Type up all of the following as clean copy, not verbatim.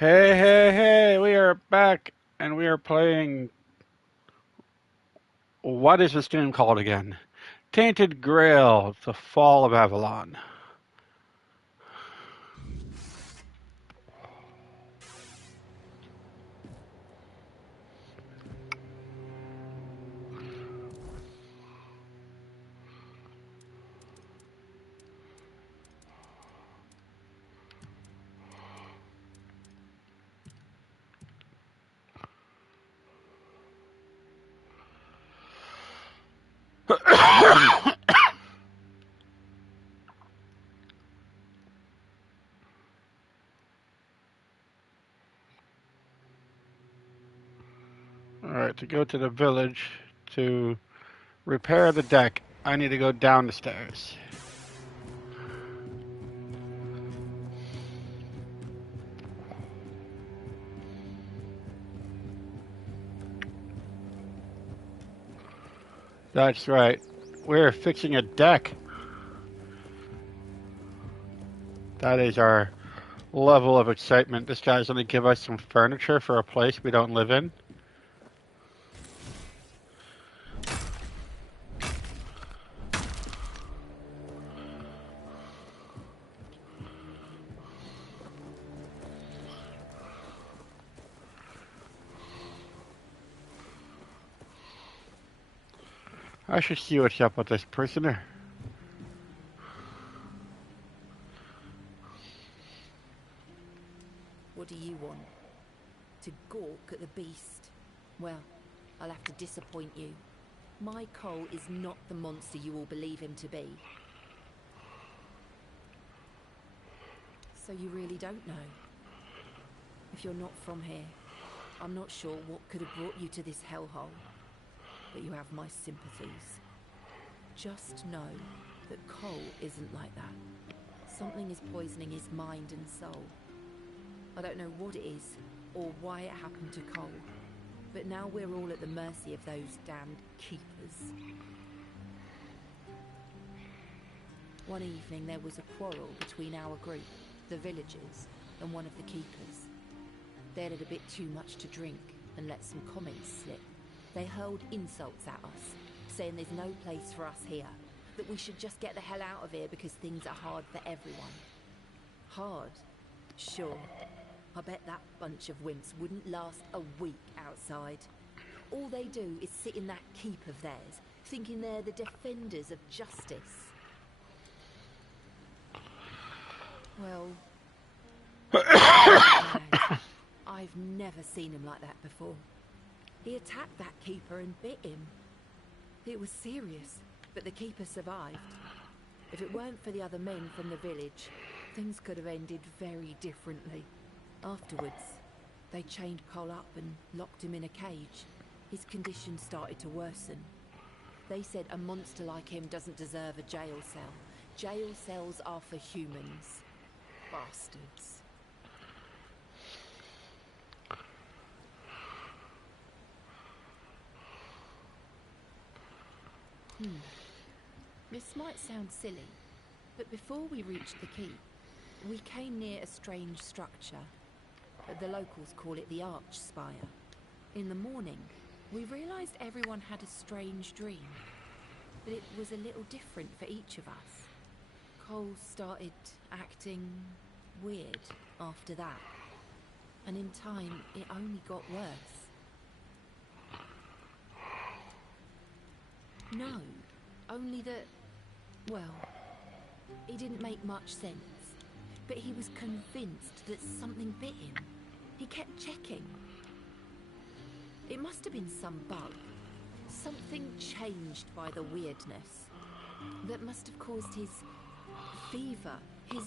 Hey, hey, hey, we are back and we are playing. What is this game called again? Tainted Grail, The Fall of Avalon. Alright, to go to the village to repair the deck, I need to go down the stairs. That's right, we're fixing a deck. That is our level of excitement. This guy's going to give us some furniture for a place we don't live in. I should see what's up with this prisoner. What do you want? To gawk at the beast? Well, I'll have to disappoint you. My Cole is not the monster you all believe him to be. So you really don't know? If you're not from here, I'm not sure what could have brought you to this hellhole. But you have my sympathies. Just know that Cole isn't like that. Something is poisoning his mind and soul. I don't know what it is, or why it happened to Cole, but now we're all at the mercy of those damned keepers. One evening there was a quarrel between our group, the villagers, and one of the keepers. They'd had a bit too much to drink and let some comments slip. They hurled insults at us, saying there's no place for us here, that we should just get the hell out of here because things are hard for everyone. Hard? Sure. I bet that bunch of wimps wouldn't last a week outside. All they do is sit in that keep of theirs, thinking they're the defenders of justice. Well, I've never seen him like that before. He attacked that keeper and bit him. It was serious, but the keeper survived. If it weren't for the other men from the village, things could have ended very differently. Afterwards, they chained Cole up and locked him in a cage. His condition started to worsen. They said a monster like him doesn't deserve a jail cell. Jail cells are for humans. Bastards. This might sound silly, but before we reached the keep, we came near a strange structure. The locals call it the Arch Spire. In the morning, we realized everyone had a strange dream, but it was a little different for each of us. Cole started acting weird after that, and in time, it only got worse. No, only that, well, it didn't make much sense, but he was convinced that something bit him. He kept checking. It must have been some bug. Something changed by the weirdness. That must have caused his fever, his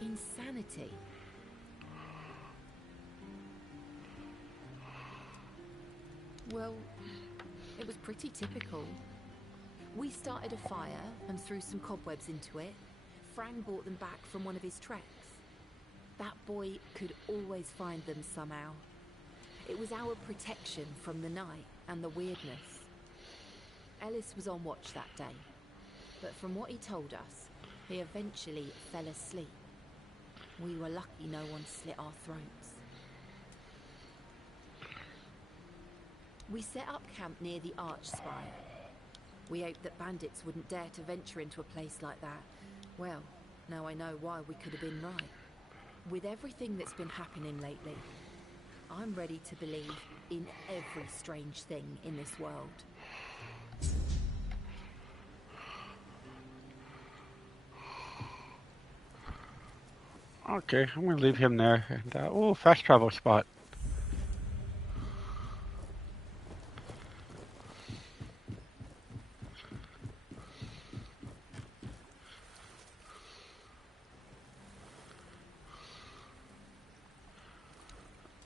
insanity. Well, it was pretty typical. We started a fire and threw some cobwebs into it. Fran brought them back from one of his treks. That boy could always find them somehow. It was our protection from the night and the weirdness. Ellis was on watch that day, but from what he told us, he eventually fell asleep. We were lucky no one slit our throats. We set up camp near the arch spire. We hoped that bandits wouldn't dare to venture into a place like that. Well, now I know why we could have been right. With everything that's been happening lately, I'm ready to believe in every strange thing in this world. Okay, I'm gonna leave him there. And oh, fast travel spot.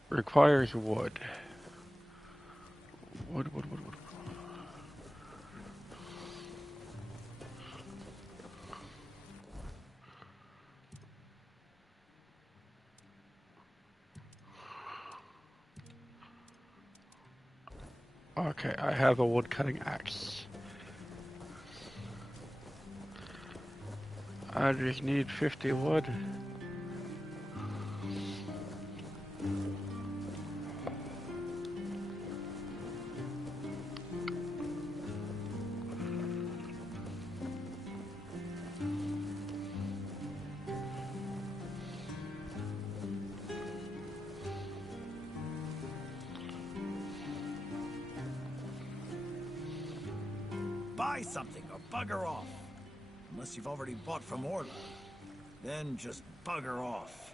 Requires wood. Wood. Okay, I have a wood cutting axe. I just need 50 wood. Buy something or bugger off. Unless you've already bought from Orla. Then just bugger off.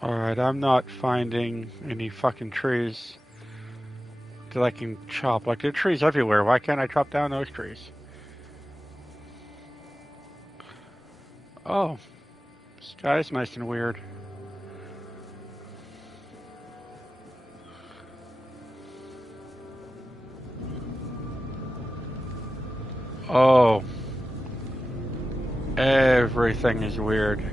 Alright, I'm not finding any fucking trees that I can chop. Like, there are trees everywhere. Why can't I chop down those trees? Oh, sky's nice and weird. Oh, everything is weird.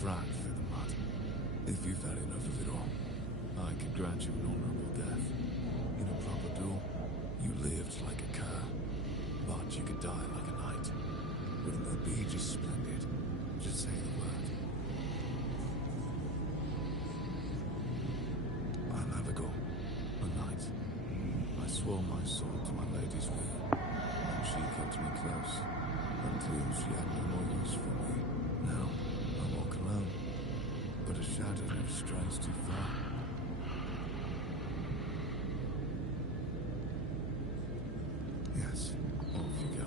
dragged through the mud. If you've had enough of it all, I could grant you an honorable death. In a proper duel, you lived like a cur, but you could die like a knight. Wouldn't that be just splendid? Just say the word. I'm Abigail, a knight. I swore my sword to my lady's will, and she kept me close, until she had no more use for me. Now, I walk alone, but a shadow never strays too far. Yes, off you go.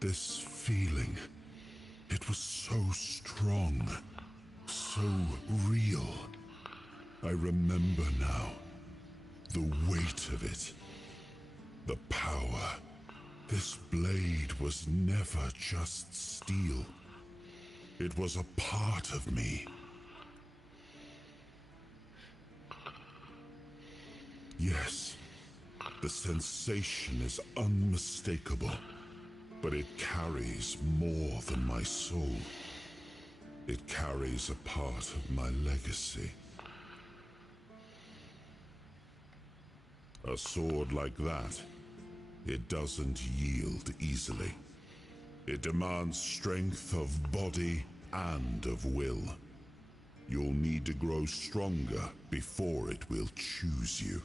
This feeling, it was so strong, so real. I remember now, the weight of it, the power. This blade was never just steel. It was a part of me. Yes, the sensation is unmistakable. But it carries more than my soul. It carries a part of my legacy. A sword like that, it doesn't yield easily. It demands strength of body and of will. You'll need to grow stronger before it will choose you.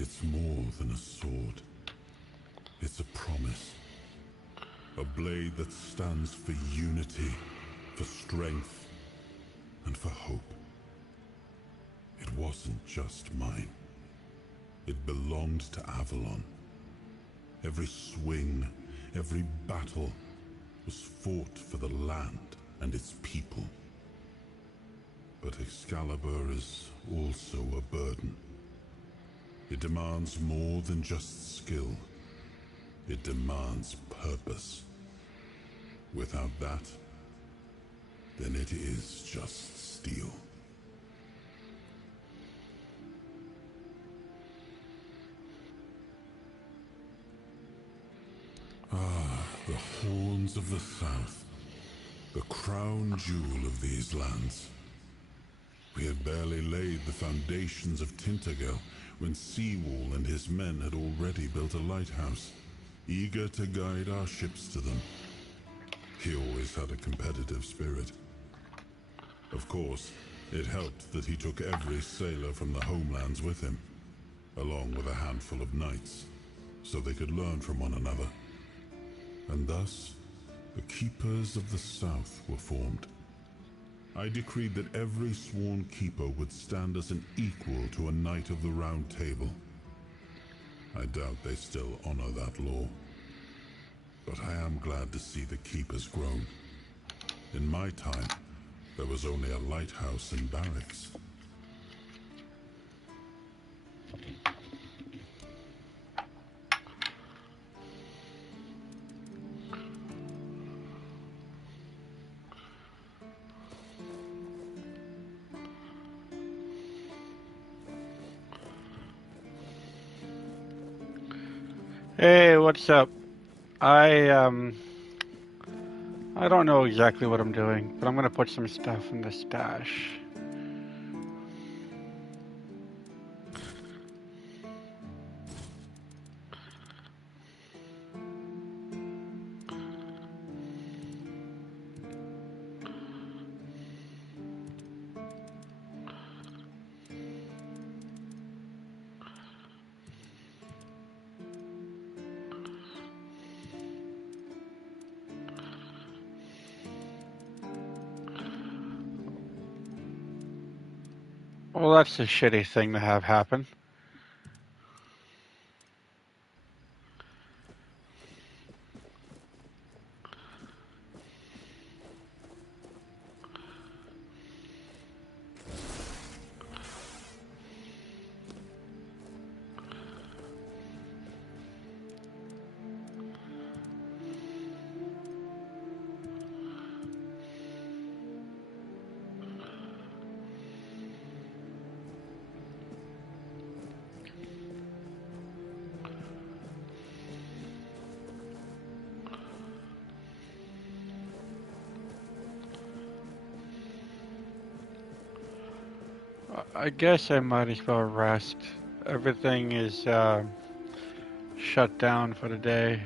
It's more than a sword. It's a promise. A blade that stands for unity, for strength, and for hope. It wasn't just mine. It belonged to Avalon. Every swing, every battle was fought for the land and its people. But Excalibur is also a burden. It demands more than just skill. It demands purpose. Without that, then it is just steel. Ah, the horns of the South. The crown jewel of these lands. We had barely laid the foundations of Tainted Grail when Seawall and his men had already built a lighthouse, eager to guide our ships to them. He always had a competitive spirit. Of course, it helped that he took every sailor from the homelands with him, along with a handful of knights, so they could learn from one another. And thus, the Keepers of the South were formed. I decreed that every sworn keeper would stand as an equal to a Knight of the Round Table. I doubt they still honor that law. But I am glad to see the keepers grown. In my time, there was only a lighthouse and barracks. Hey, what's up? I don't know exactly what I'm doing, but I'm gonna put some stuff in the stash. Well, that's a shitty thing to have happen. I guess I might as well rest. Everything is shut down for the day.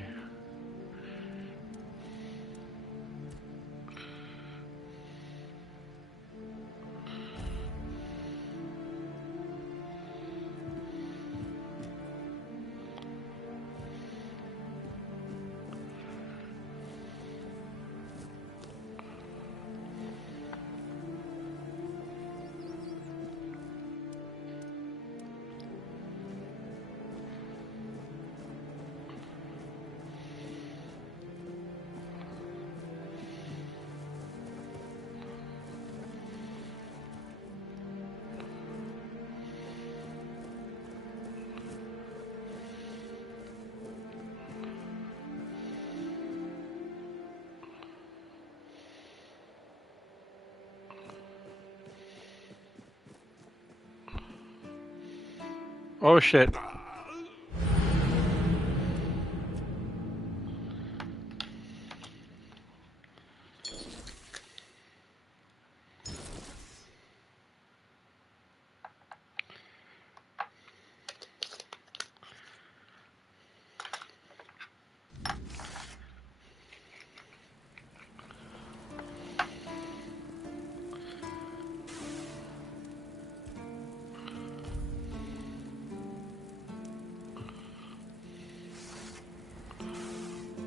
Oh shit.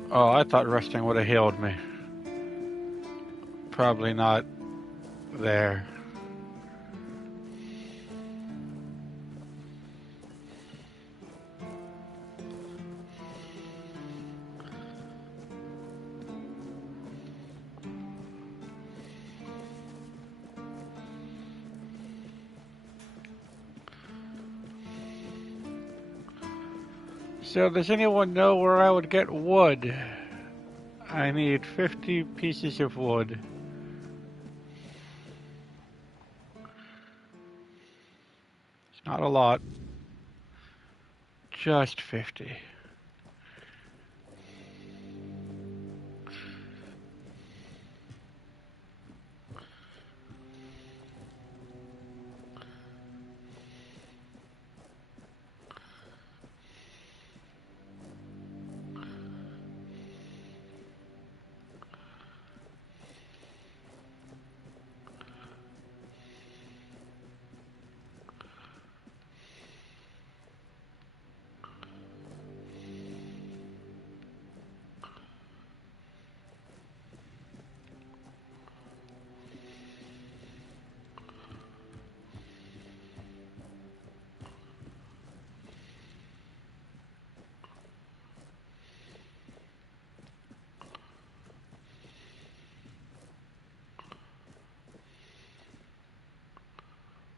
Oh, I thought resting would have healed me. Probably not there. So does anyone know where I would get wood? I need 50 pieces of wood. It's not a lot. Just 50.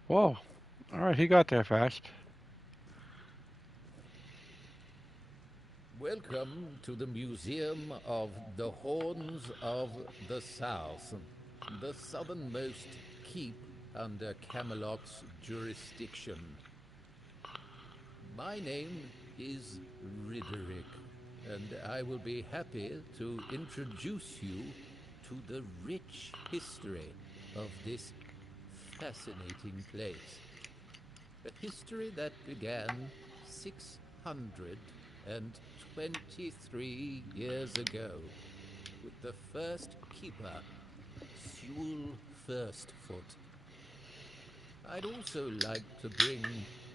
Whoa. Alright, he got there fast. Welcome to the Museum of the Horns of the South, the southernmost keep under Camelot's jurisdiction. My name is Riderick, and I will be happy to introduce you to the rich history of this fascinating place. A history that began 623 years ago with the first keeper, Sewell Firstfoot. I'd also like to bring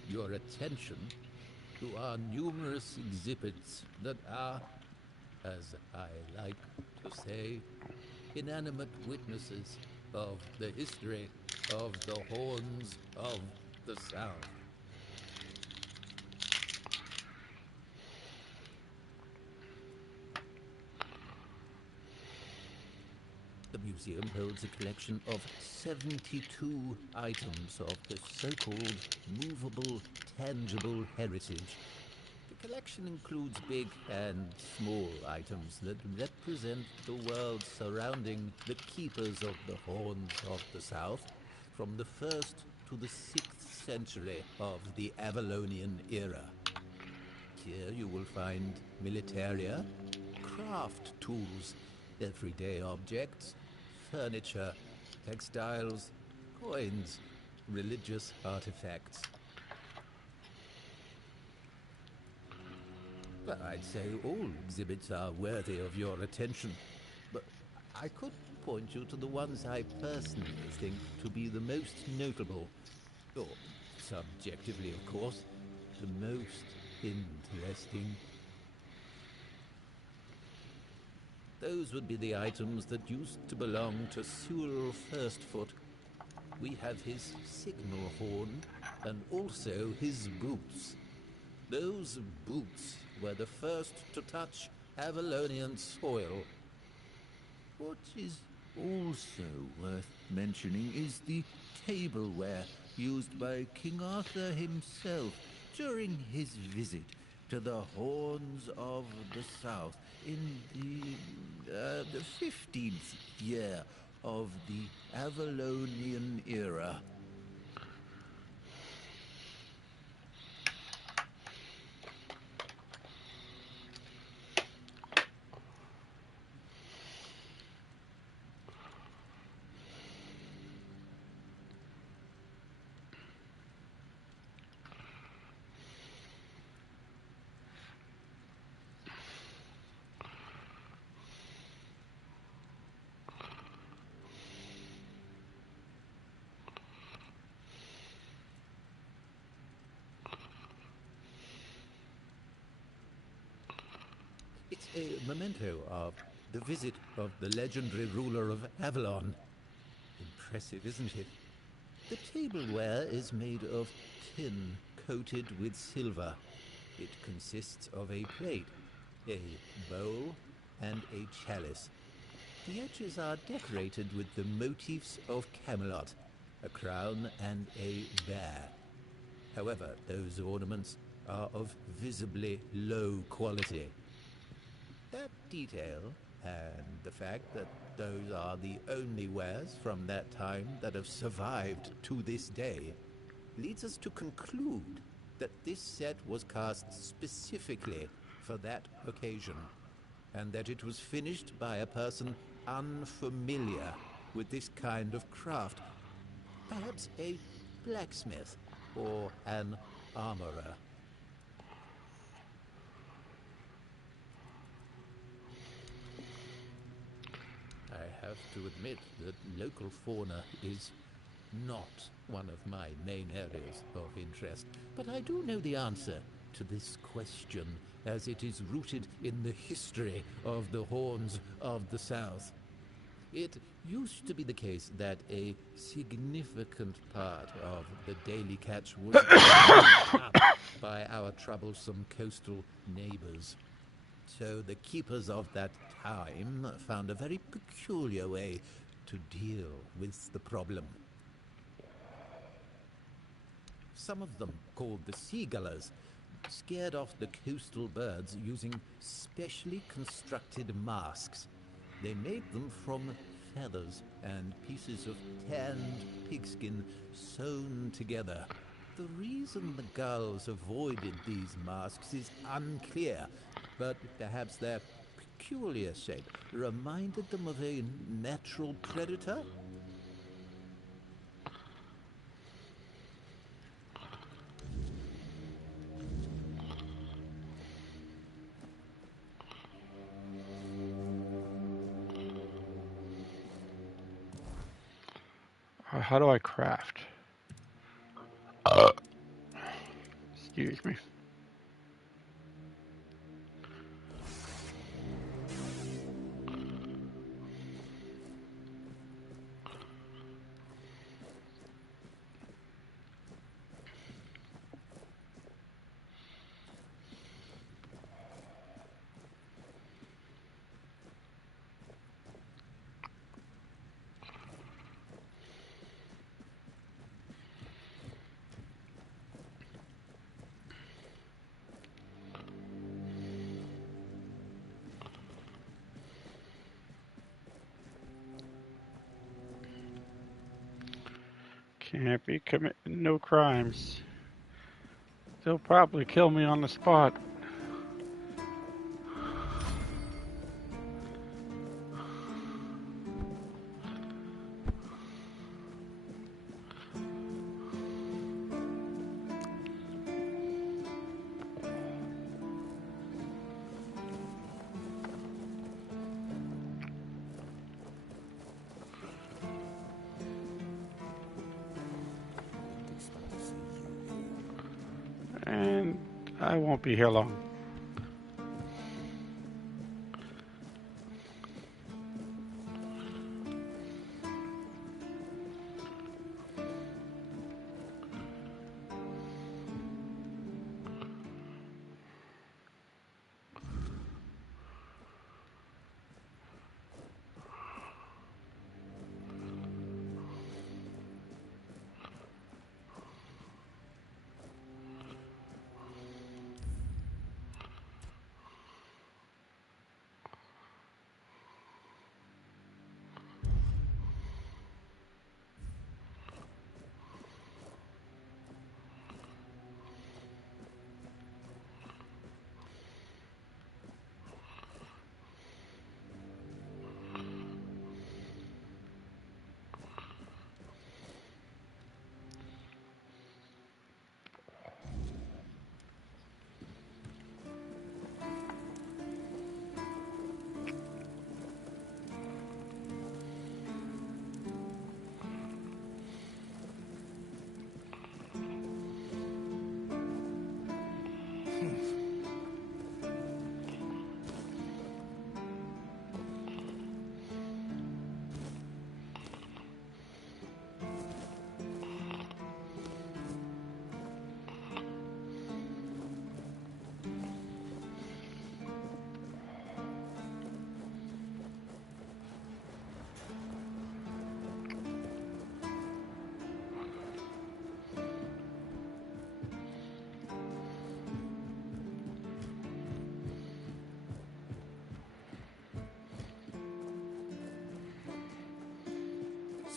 your attention to our numerous exhibits that are, as I like to say, inanimate witnesses of the history of the Horns of the South. The museum holds a collection of 72 items of the so-called movable, tangible heritage. The collection includes big and small items that represent the world surrounding the keepers of the Horns of the South from the 1st to the 6th century of the Avalonian era. Here you will find militaria, craft tools, everyday objects, furniture, textiles, coins, religious artifacts. Well, I'd say all exhibits are worthy of your attention, but I could point you to the ones I personally think to be the most notable, or subjectively, of course, the most interesting. Those would be the items that used to belong to Sewell Firstfoot. We have his signal horn and also his boots. Those boots were the first to touch Avalonian soil. What is also worth mentioning is the tableware used by King Arthur himself during his visit to the Horns of the South in the 15th year of the Avalonian era. It's a memento of the visit of the legendary ruler of Avalon. Impressive, isn't it? The tableware is made of tin coated with silver. It consists of a plate, a bowl, and a chalice. The edges are decorated with the motifs of Camelot, a crown and a bear. However, those ornaments are of visibly low quality. That detail, and the fact that those are the only wares from that time that have survived to this day, leads us to conclude that this set was cast specifically for that occasion, and that it was finished by a person unfamiliar with this kind of craft, perhaps a blacksmith or an armorer. I have to admit that local fauna is not one of my main areas of interest, but I do know the answer to this question, as it is rooted in the history of the Horns of the South. It used to be the case that a significant part of the daily catch was eaten up by our troublesome coastal neighbors. So the keepers of that time found a very peculiar way to deal with the problem. Some of them, called the seagullers, scared off the coastal birds using specially constructed masks. They made them from feathers and pieces of tanned pigskin sewn together. The reason the gulls avoided these masks is unclear, but perhaps their peculiar shape reminded them of a natural predator? How do I craft? Excuse me. Can't be committing no crimes. They'll probably kill me on the spot. And I won't be here long.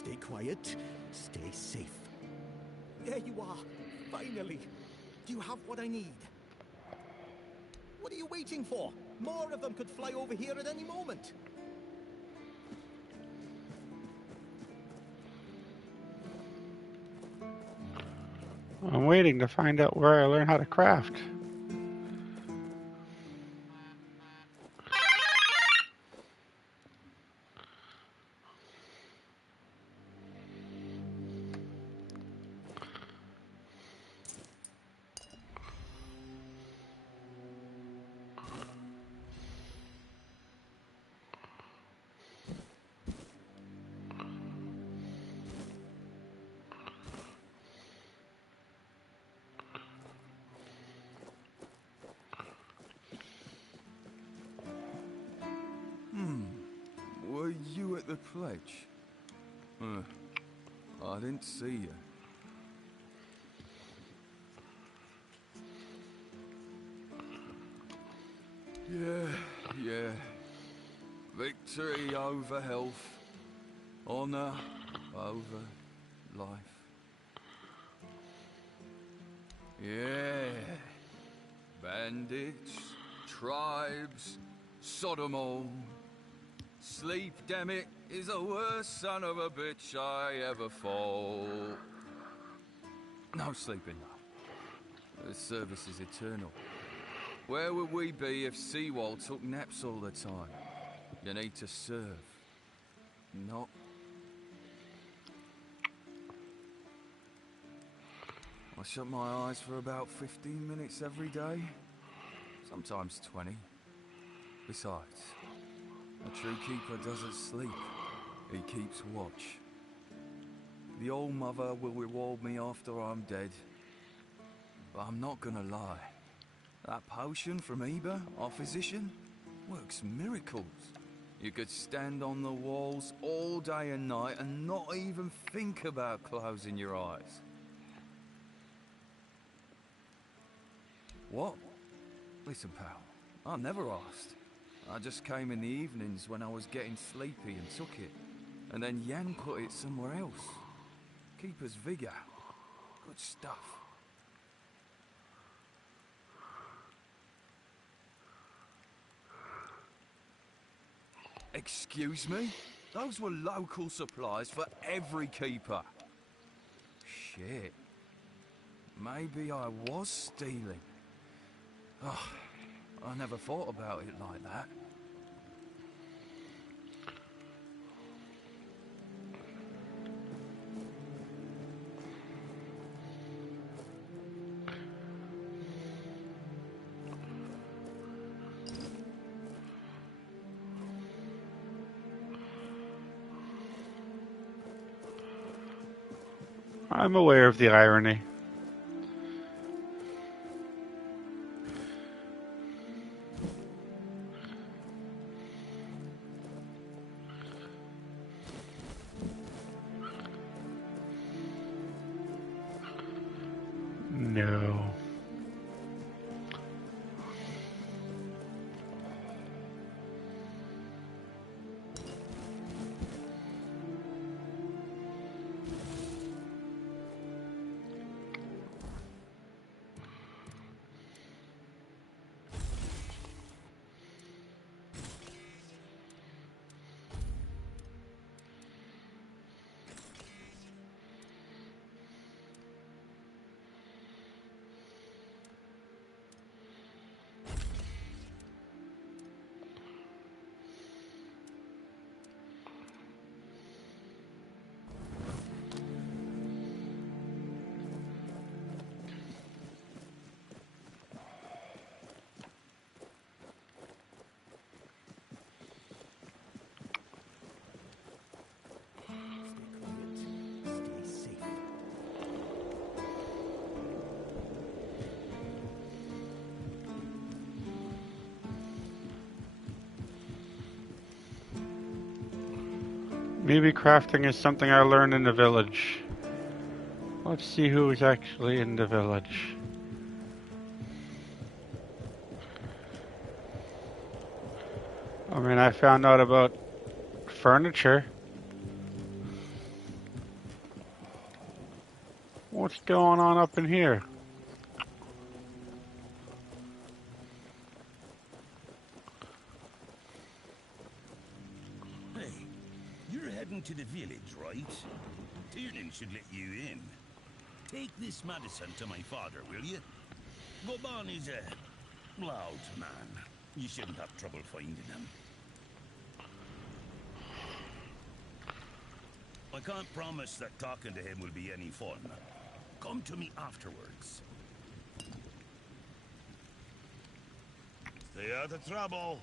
Stay quiet. Stay safe. There you are. Finally. Do you have what I need? What are you waiting for? More of them could fly over here at any moment. I'm waiting to find out where I learn how to craft. Were you at the pledge? I didn't see you. Yeah. Victory over health. Honor over life. Yeah. Bandits, tribes, Sodom all. Sleep, damn it, is the worst son of a bitch I ever fought. No sleeping though. The service is eternal. Where would we be if Seawall took naps all the time? You need to serve. Not. I shut my eyes for about 15 minutes every day. Sometimes 20. Besides, a true keeper doesn't sleep. He keeps watch. The Old Mother will reward me after I'm dead. But I'm not gonna lie. That potion from Eber, our physician, works miracles. You could stand on the walls all day and night and not even think about closing your eyes. What? Listen, pal, I never asked. I just came in the evenings when I was getting sleepy and took it. And then Yang put it somewhere else. Keeper's vigor. Good stuff. Excuse me? Those were local supplies for every keeper. Shit. Maybe I was stealing. Oh, I never thought about it like that. I'm aware of the irony. No. Maybe crafting is something I learned in the village. Let's see who is actually in the village. I mean, I found out about furniture. What's going on up in here? Hey, you're heading to the village, right? Tiernan should let you in. Take this medicine to my father, will you? Goban is a loud man. You shouldn't have trouble finding him. I can't promise that talking to him will be any fun. Come to me afterwards. Stay out of trouble.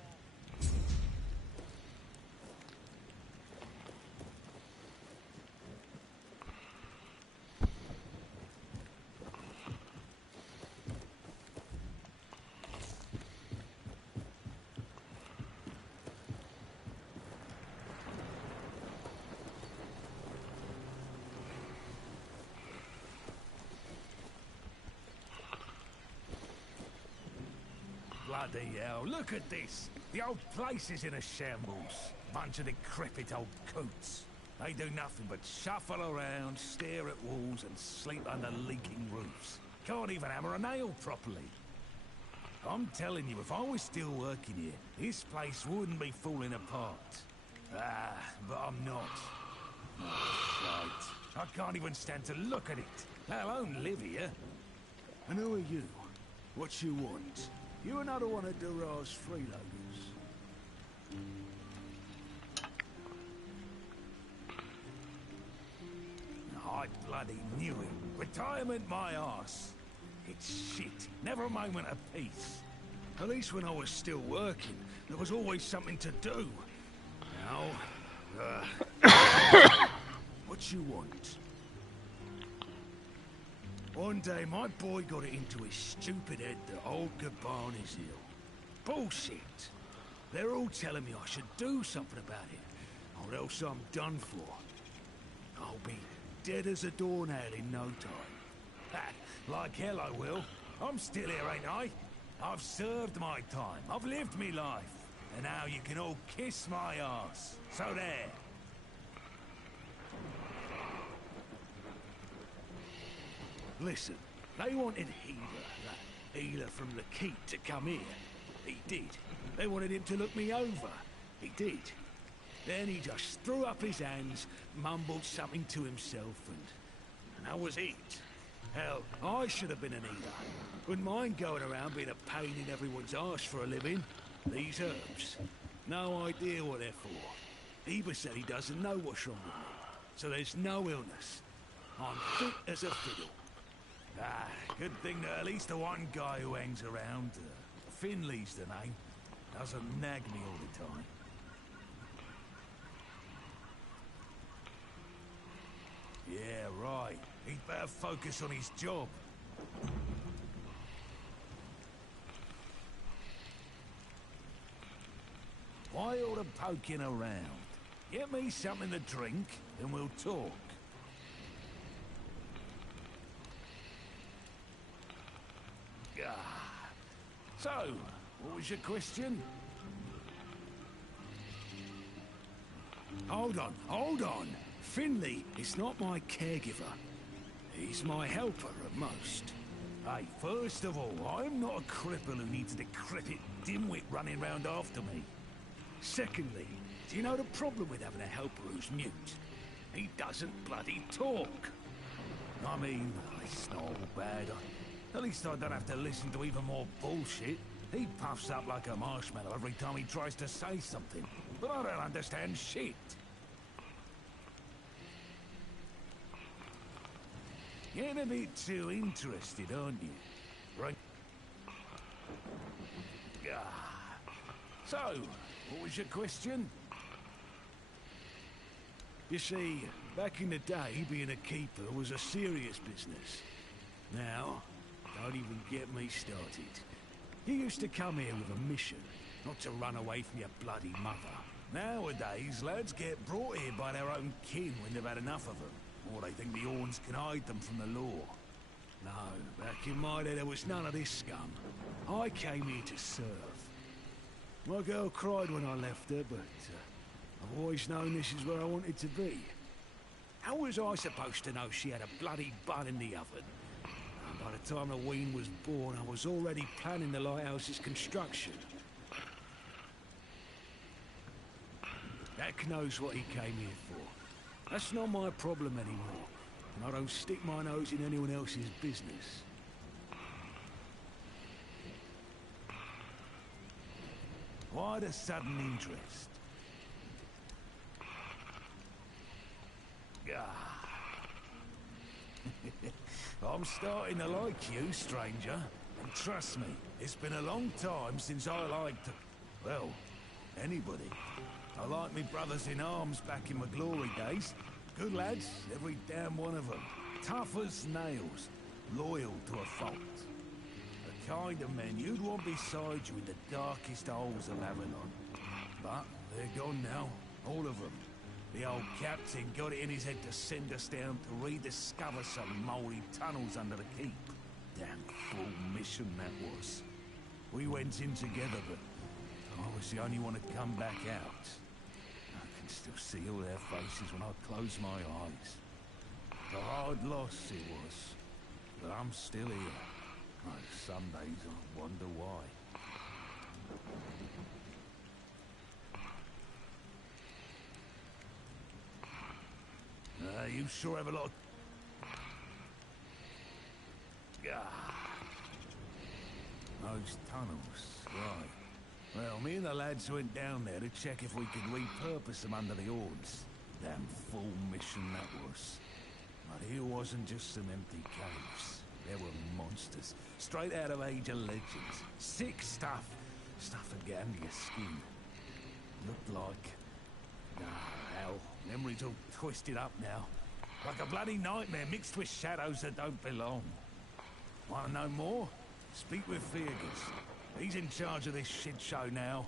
Bloody hell, look at this! The old place is in a shambles. Bunch of decrepit old coots. They do nothing but shuffle around, stare at walls and sleep under leaking roofs. Can't even hammer a nail properly. I'm telling you, if I was still working here, this place wouldn't be falling apart. Ah, but I'm not. Oh, shite. I can't even stand to look at it, let alone live here. And who are you? What you want? You another one of Durar's freeloaders? I bloody knew it. Retirement my arse. It's shit. Never a moment of peace. At least when I was still working, there was always something to do. Now, what you want? One day, my boy got it into his stupid head that old Gaban is ill. Bullshit. They're all telling me I should do something about it, or else I'm done for. I'll be dead as a doornail in no time. Ha, like hell I will. I'm still here, ain't I? I've served my time. I've lived me life. And now you can all kiss my ass. So there. Listen, they wanted Healer, that healer from the keep, to come here. He did. They wanted him to look me over. He did. Then he just threw up his hands, mumbled something to himself, and that was it. Hell, I should have been an healer. Wouldn't mind going around being a pain in everyone's arse for a living. These herbs. No idea what they're for. Eva said he doesn't know what's wrong with me. So there's no illness. I'm fit as a fiddle. Ah, good thing that at least the one guy who hangs around, Finley's the name, doesn't nag me all the time. Yeah, right. He'd better focus on his job. Why all the poking around? Get me something to drink, and we'll talk. Ah. So, what was your question? Hold on. Finley is not my caregiver. He's my helper at most. Hey, first of all, I'm not a cripple who needs a decrepit dimwit running round after me. Secondly, do you know the problem with having a helper who's mute? He doesn't bloody talk. I mean, it's not all bad. At least I don't have to listen to even more bullshit. He puffs up like a marshmallow every time he tries to say something. But I don't understand shit. Getting a bit too interested, aren't you? Right? Ah. So, what was your question? You see, back in the day, being a keeper was a serious business. Now, don't even get me started. You used to come here with a mission, not to run away from your bloody mother. Nowadays, lads get brought here by their own kin when they've had enough of them. Or they think the Orns can hide them from the law. No, back in my day there was none of this scum. I came here to serve. My girl cried when I left her, but I've always known this is where I wanted to be. How was I supposed to know she had a bloody bun in the oven? And by the time the wean was born, I was already planning the lighthouse's construction. That knows what he came here for. That's not my problem anymore, and I don't stick my nose in anyone else's business. Why the sudden interest? I'm starting to like you, stranger. And trust me, it's been a long time since I liked, well, anybody. I liked me brothers in arms back in my glory days. Good lads, every damn one of them. Tough as nails, loyal to a fault. The kind of men you'd want beside you in the darkest holes of Avalon. But they're gone now, all of them. The old captain got it in his head to send us down to rediscover some mouldy tunnels under the keep. Damn fool mission that was. We went in together, but I was the only one to come back out. I can still see all their faces when I close my eyes. A hard loss it was, but I'm still here. Some days I wonder why. You sure have a lot. Those tunnels, right. Well, me and the lads went down there to check if we could repurpose them under the Hordes. Damn full mission that was. But here wasn't just some empty caves. There were monsters, straight out of Age of Legends. Sick stuff. Stuff that get under your skin. Looked like... hell. Memory's all twisted up now. Like a bloody nightmare mixed with shadows that don't belong. Want to know more? Speak with Fergus. He's in charge of this shit show now.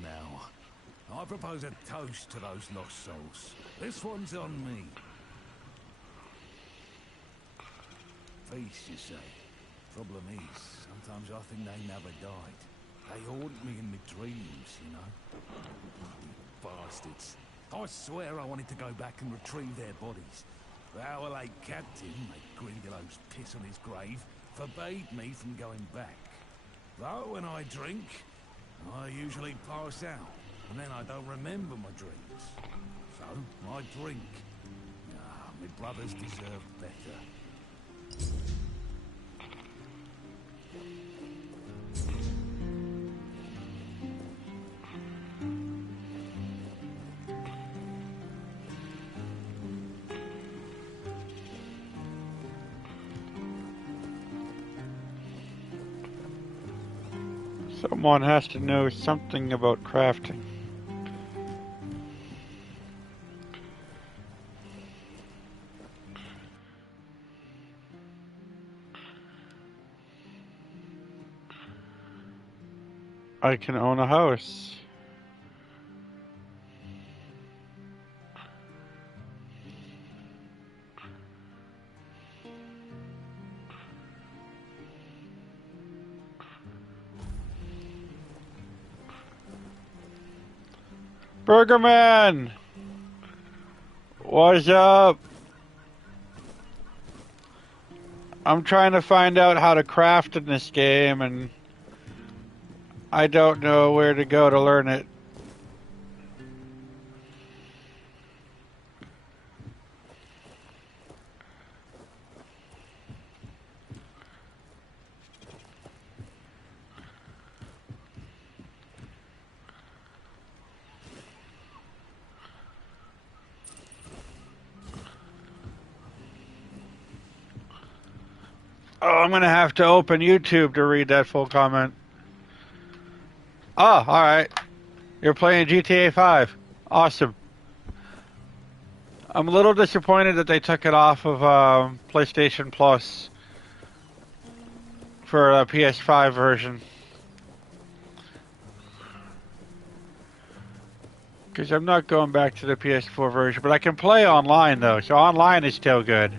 Now, I propose a toast to those lost souls. This one's on me. Feast, you say? Problem is, sometimes I think they never died. They haunt me in my dreams, you know? Bloody bastards. I swear I wanted to go back and retrieve their bodies. But our late captain, made Grindelows piss on his grave, forbade me from going back. Though when I drink, I usually pass out, and then I don't remember my dreams. So, I drink. My brothers deserve better. Someone has to know something about crafting. I can own a house. Burgerman! What's up? I'm trying to find out how to craft in this game, and I don't know where to go to learn it. Oh, I'm gonna have to open YouTube to read that full comment. Oh, alright. You're playing GTA 5. Awesome. I'm a little disappointed that they took it off of PlayStation Plus for a PS5 version. Because I'm not going back to the PS4 version. But I can play online, though. So online is still good.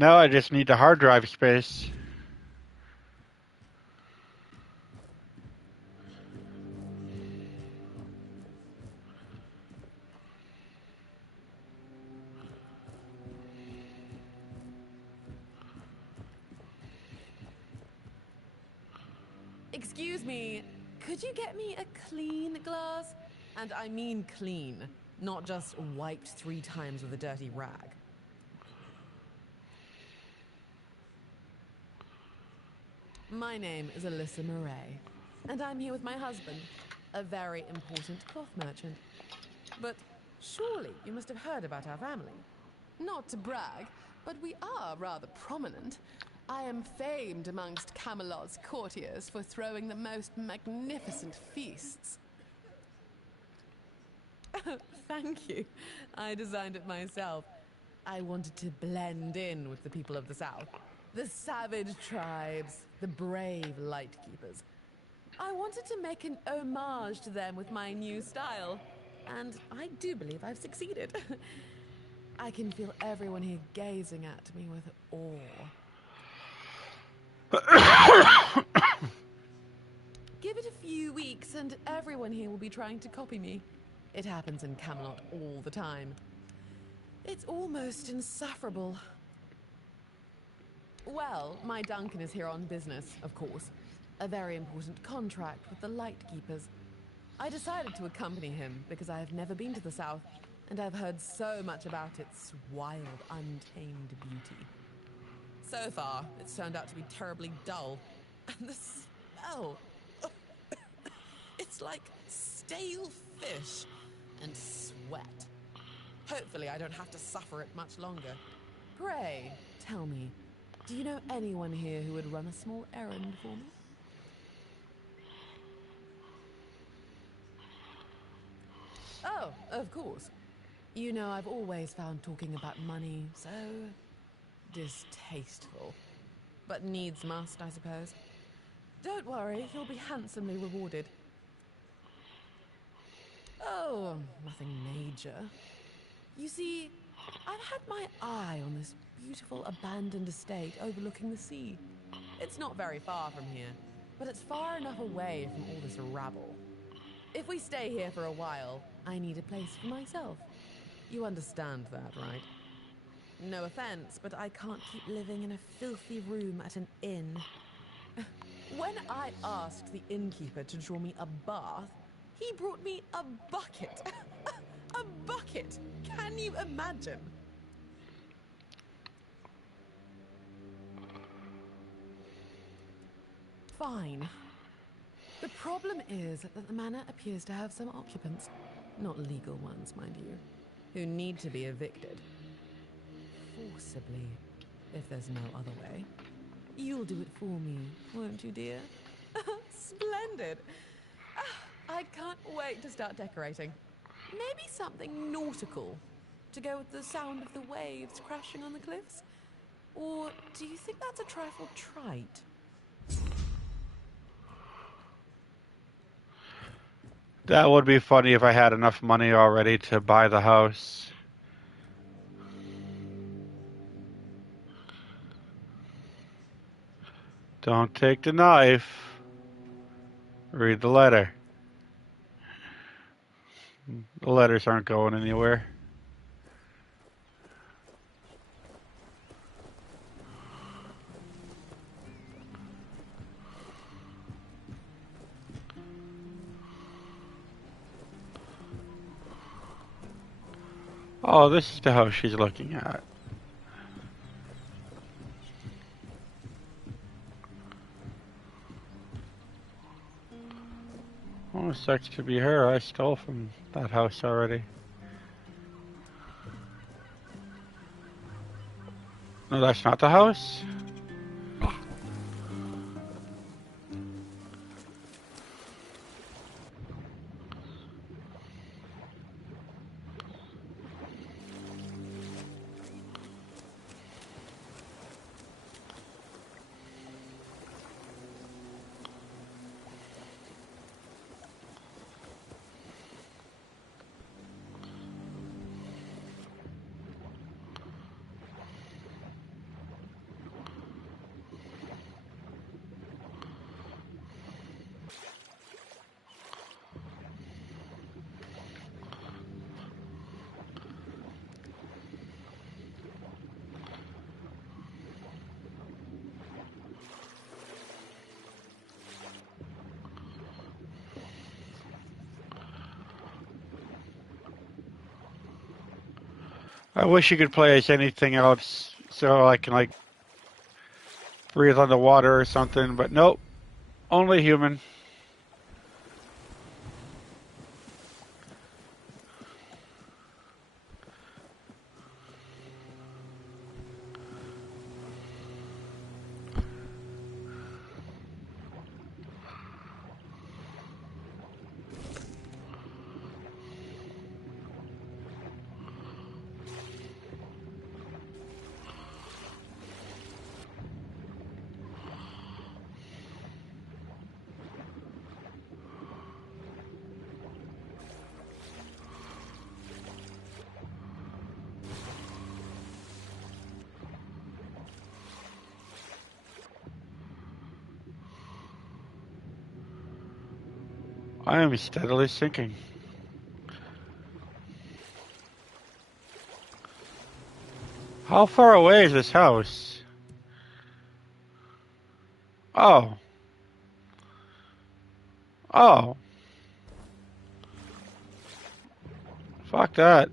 No, I just need the hard drive space. Excuse me, could you get me a clean glass? And I mean clean, not just wiped 3 times with a dirty rag. My name is Alyssa Murray, and I'm here with my husband, a very important cloth merchant. But surely you must have heard about our family. Not to brag, but we are rather prominent. I am famed amongst Camelot's courtiers for throwing the most magnificent feasts. Thank you. I designed it myself. I wanted to blend in with the people of the South. The savage tribes, the brave lightkeepers. I wanted to make an homage to them with my new style. And I do believe I've succeeded. I can feel everyone here gazing at me with awe. Give it a few weeks and everyone here will be trying to copy me. It happens in Camelot all the time. It's almost insufferable. Well, my Duncan is here on business, of course. A very important contract with the Lightkeepers. I decided to accompany him because I have never been to the South, and I've heard so much about its wild, untamed beauty. So far, it's turned out to be terribly dull. And the smell... It's like stale fish and sweat. Hopefully I don't have to suffer it much longer. Pray, tell me, do you know anyone here who would run a small errand for me? Oh, of course. You know, I've always found talking about money so distasteful. But needs must, I suppose. Don't worry, you'll be handsomely rewarded. Oh, nothing major. You see, I've had my eye on this beautiful abandoned estate overlooking the sea. It's not very far from here, but it's far enough away from all this rabble. If we stay here for a while, I need a place for myself. You understand that, right? No offense, but I can't keep living in a filthy room at an inn. When I asked the innkeeper to draw me a bath, he brought me a bucket. A bucket! Can you imagine? Fine. The problem is that the manor appears to have some occupants, not legal ones, mind you, who need to be evicted. Forcibly, if there's no other way. You'll do it for me, won't you, dear? Splendid! I can't wait to start decorating. Maybe something nautical, to go with the sound of the waves crashing on the cliffs? Or do you think that's a trifle trite? That would be funny if I had enough money already to buy the house. Don't take the knife. Read the letter. The letters aren't going anywhere. Oh, this is the house she's looking at. Oh, it sucks to be her. I stole from that house already. No, that's not the house? I wish you could play as anything else so I can, like, breathe on the water or something, but nope. Only human. I am steadily sinking. How far away is this house? Oh. Oh. Fuck that.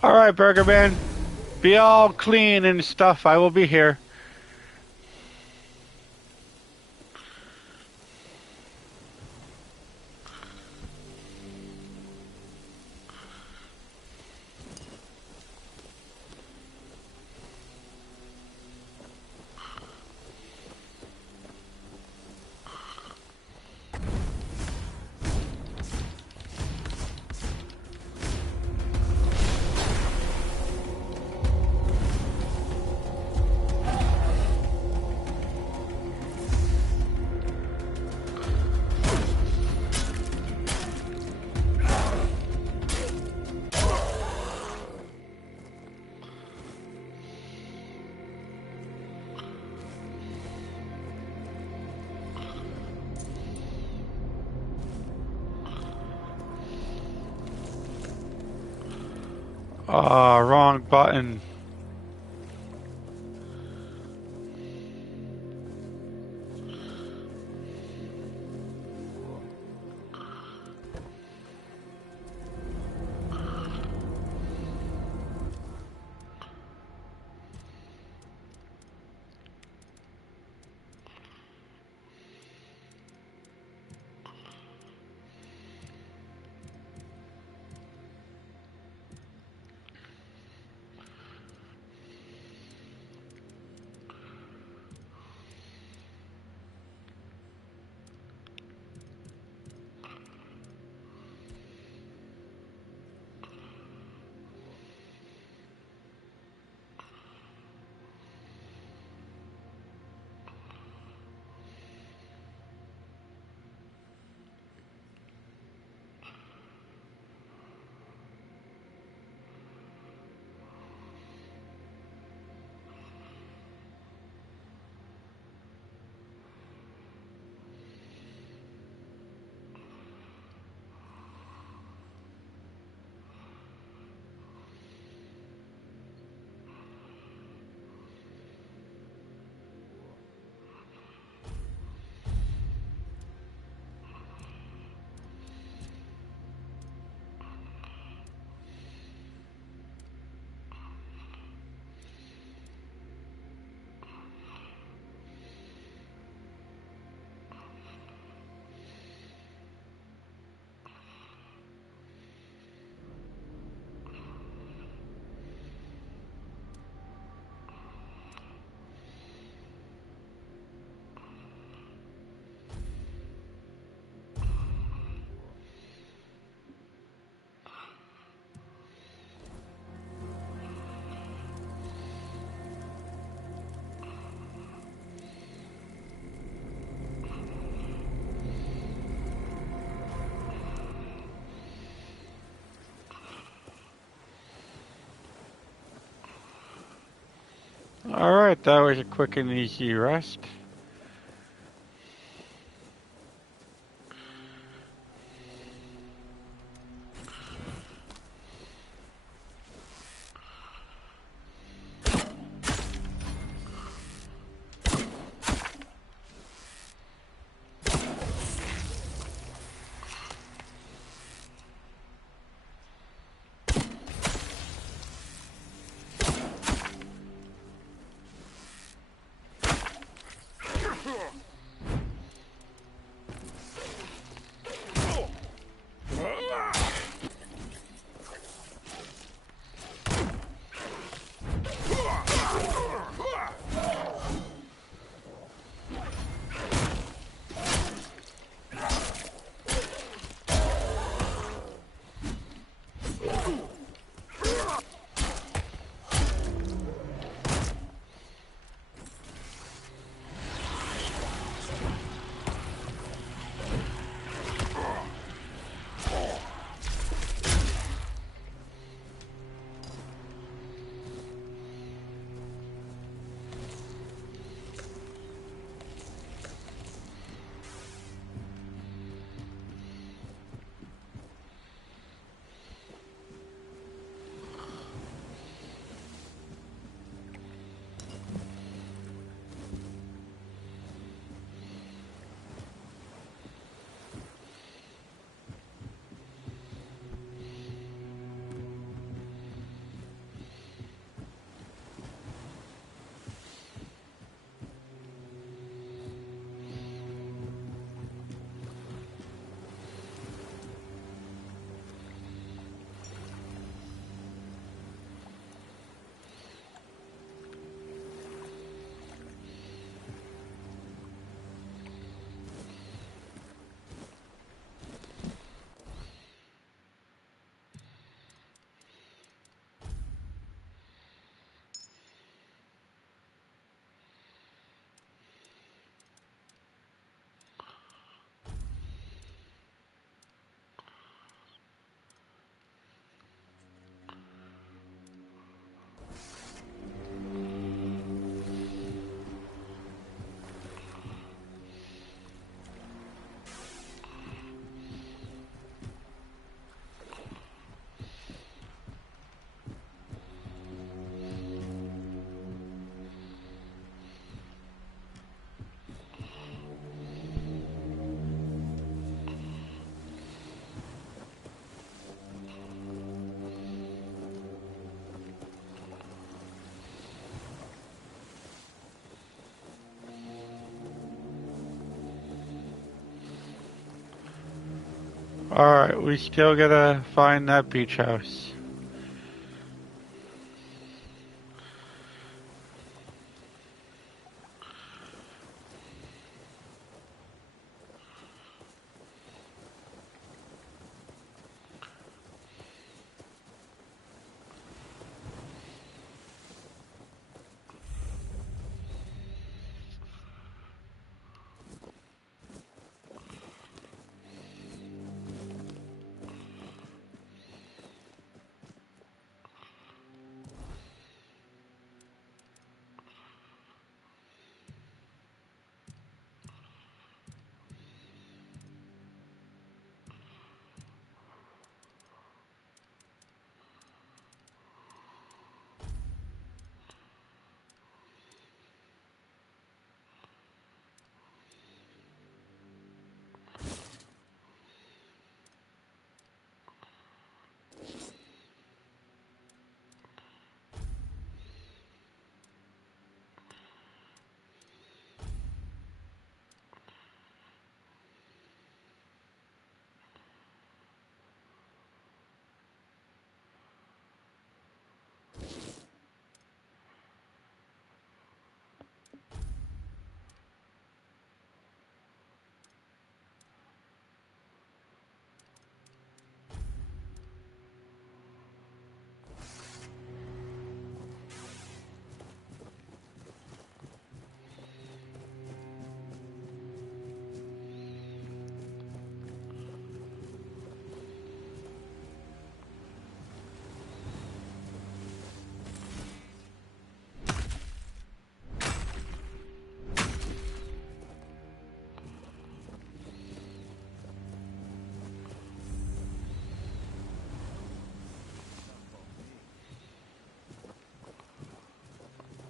Alright, Burger Man. Be all clean and stuff. I will be here. Ah, wrong button. Alright, that was a quick and easy rest. Alright, we still gotta find that beach house.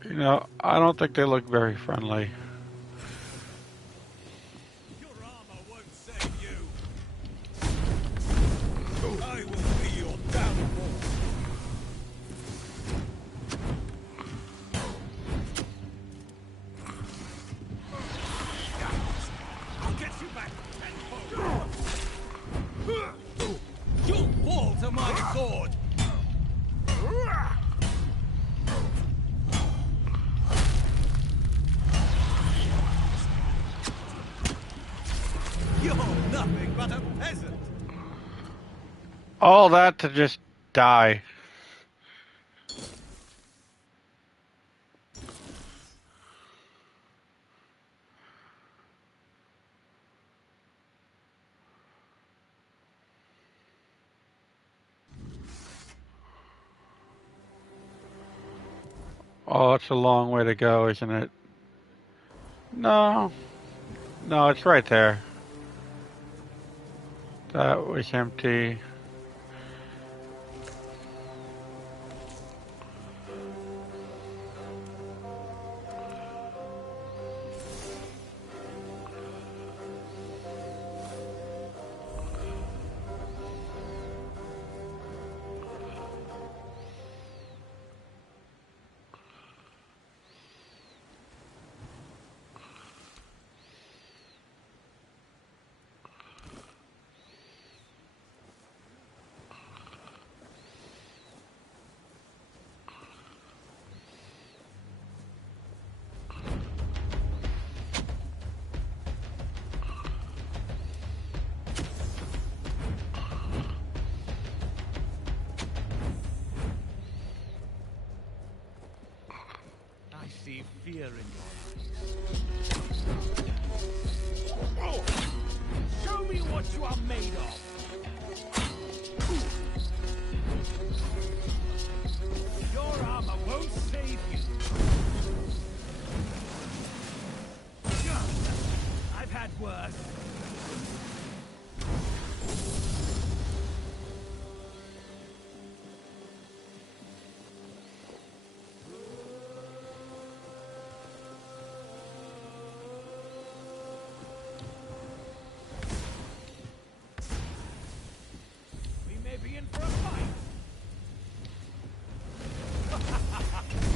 You know, I don't think they look very friendly. Your armor won't save you. I will be your downfall. I'll get you back tenfold. You'll fall to my sword. You're nothing but a peasant. All that to just die. Oh, it's a long way to go, isn't it? No. No, it's right there. That was empty. I see fear in your eyes. Show me what you are made of. Your armor won't save you. I've had worse. We may be in for a fight.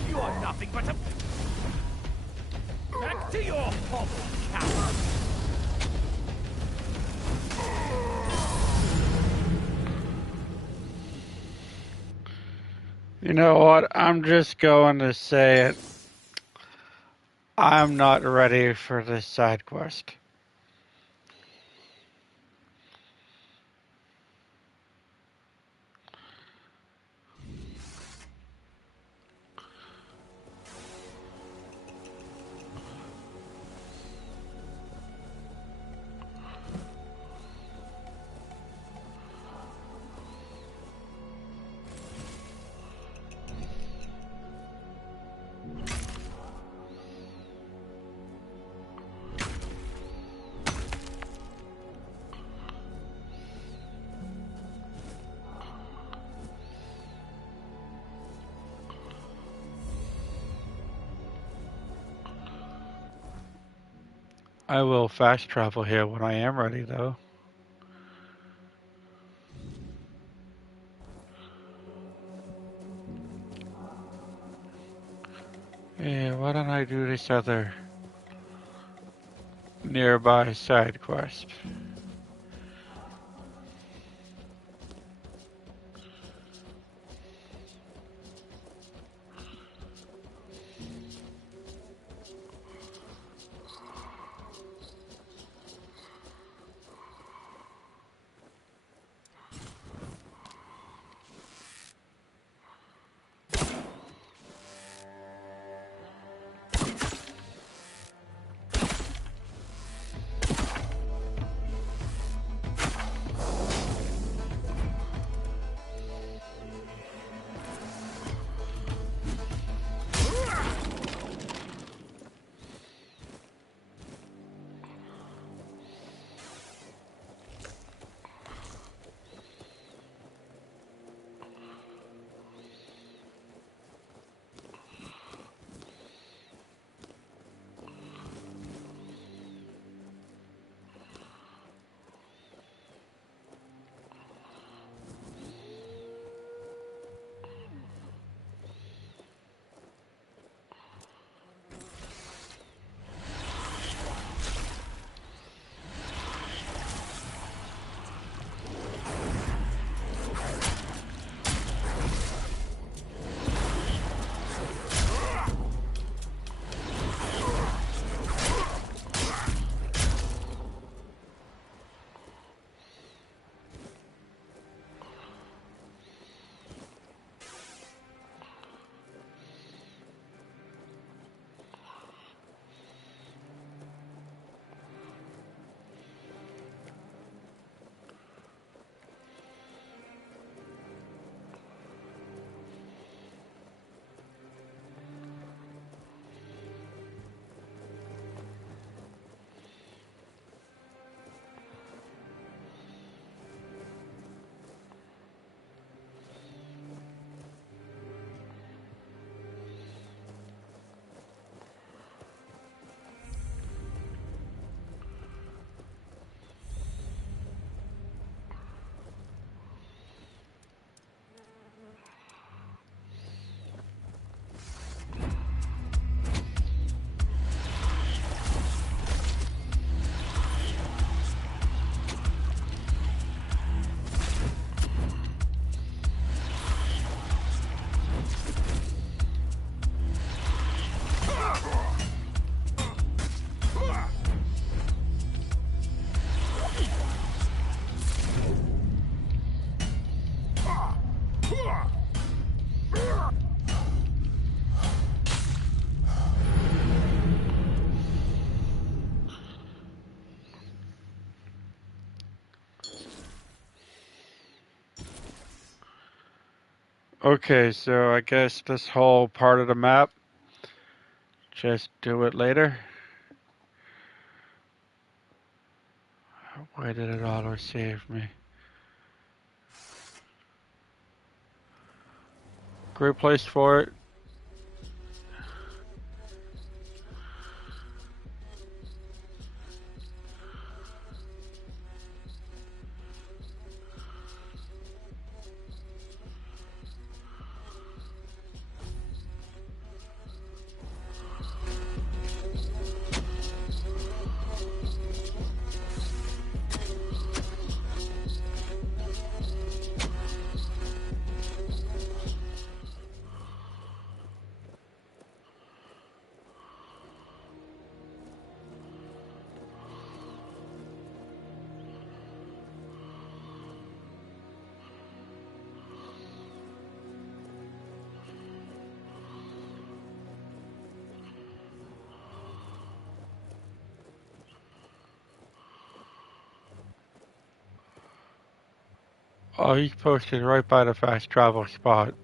You are nothing but a... Back to your hovel, coward! You know what? I'm just going to say it. I'm not ready for this side quest. I will fast travel here when I am ready, though. Yeah, why don't I do this other nearby side quest? Okay, so I guess this whole part of the map, just do it later. Why did it auto save me? Great place for it. Oh, he's posted right by the fast travel spot.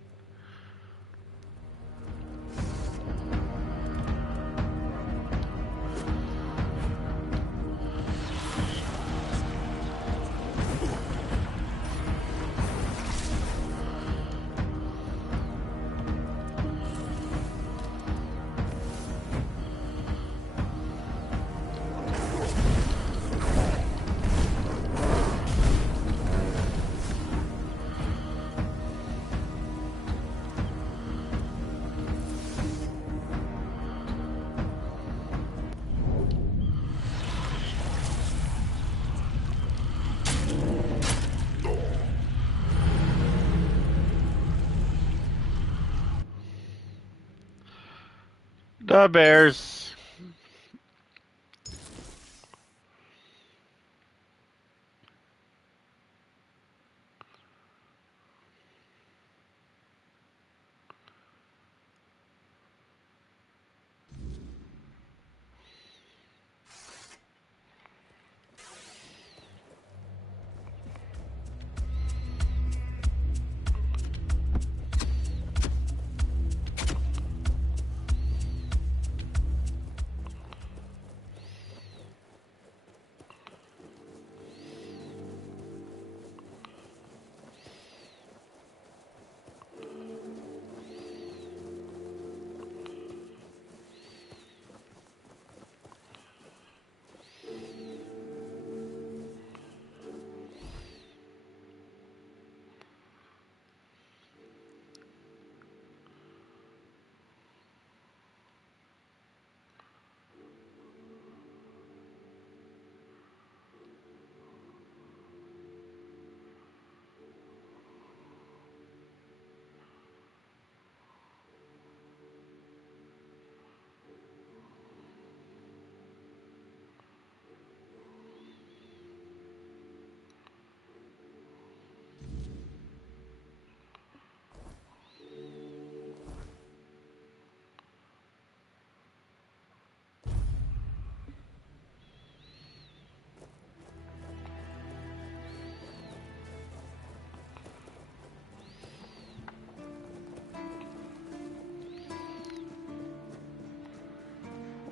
The Bears.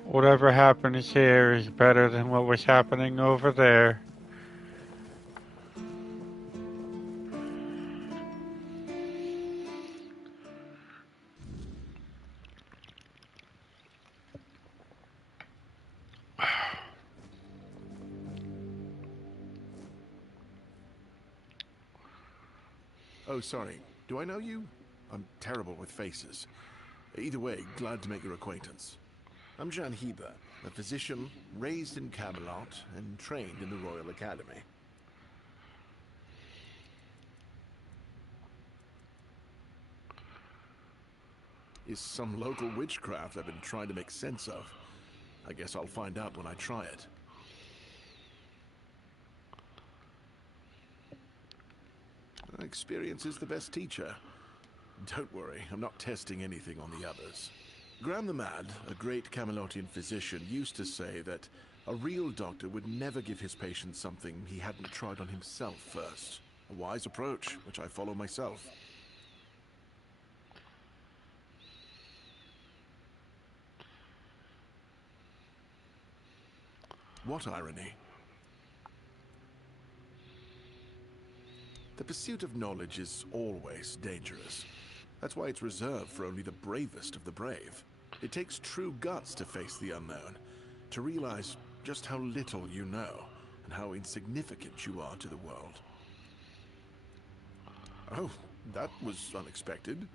Whatever happens here is better than what was happening over there. Oh, sorry. Do I know you? I'm terrible with faces. Either way, glad to make your acquaintance. I'm Jan Heber, a physician raised in Camelot and trained in the Royal Academy. Is some local witchcraft I've been trying to make sense of. I guess I'll find out when I try it. Experience is the best teacher. Don't worry, I'm not testing anything on the others. Graham the Mad, a great Camelotian physician, used to say that a real doctor would never give his patients something he hadn't tried on himself first. A wise approach, which I follow myself. What irony? The pursuit of knowledge is always dangerous. That's why it's reserved for only the bravest of the brave. It takes true guts to face the unknown, to realize just how little you know, and how insignificant you are to the world. Oh, that was unexpected.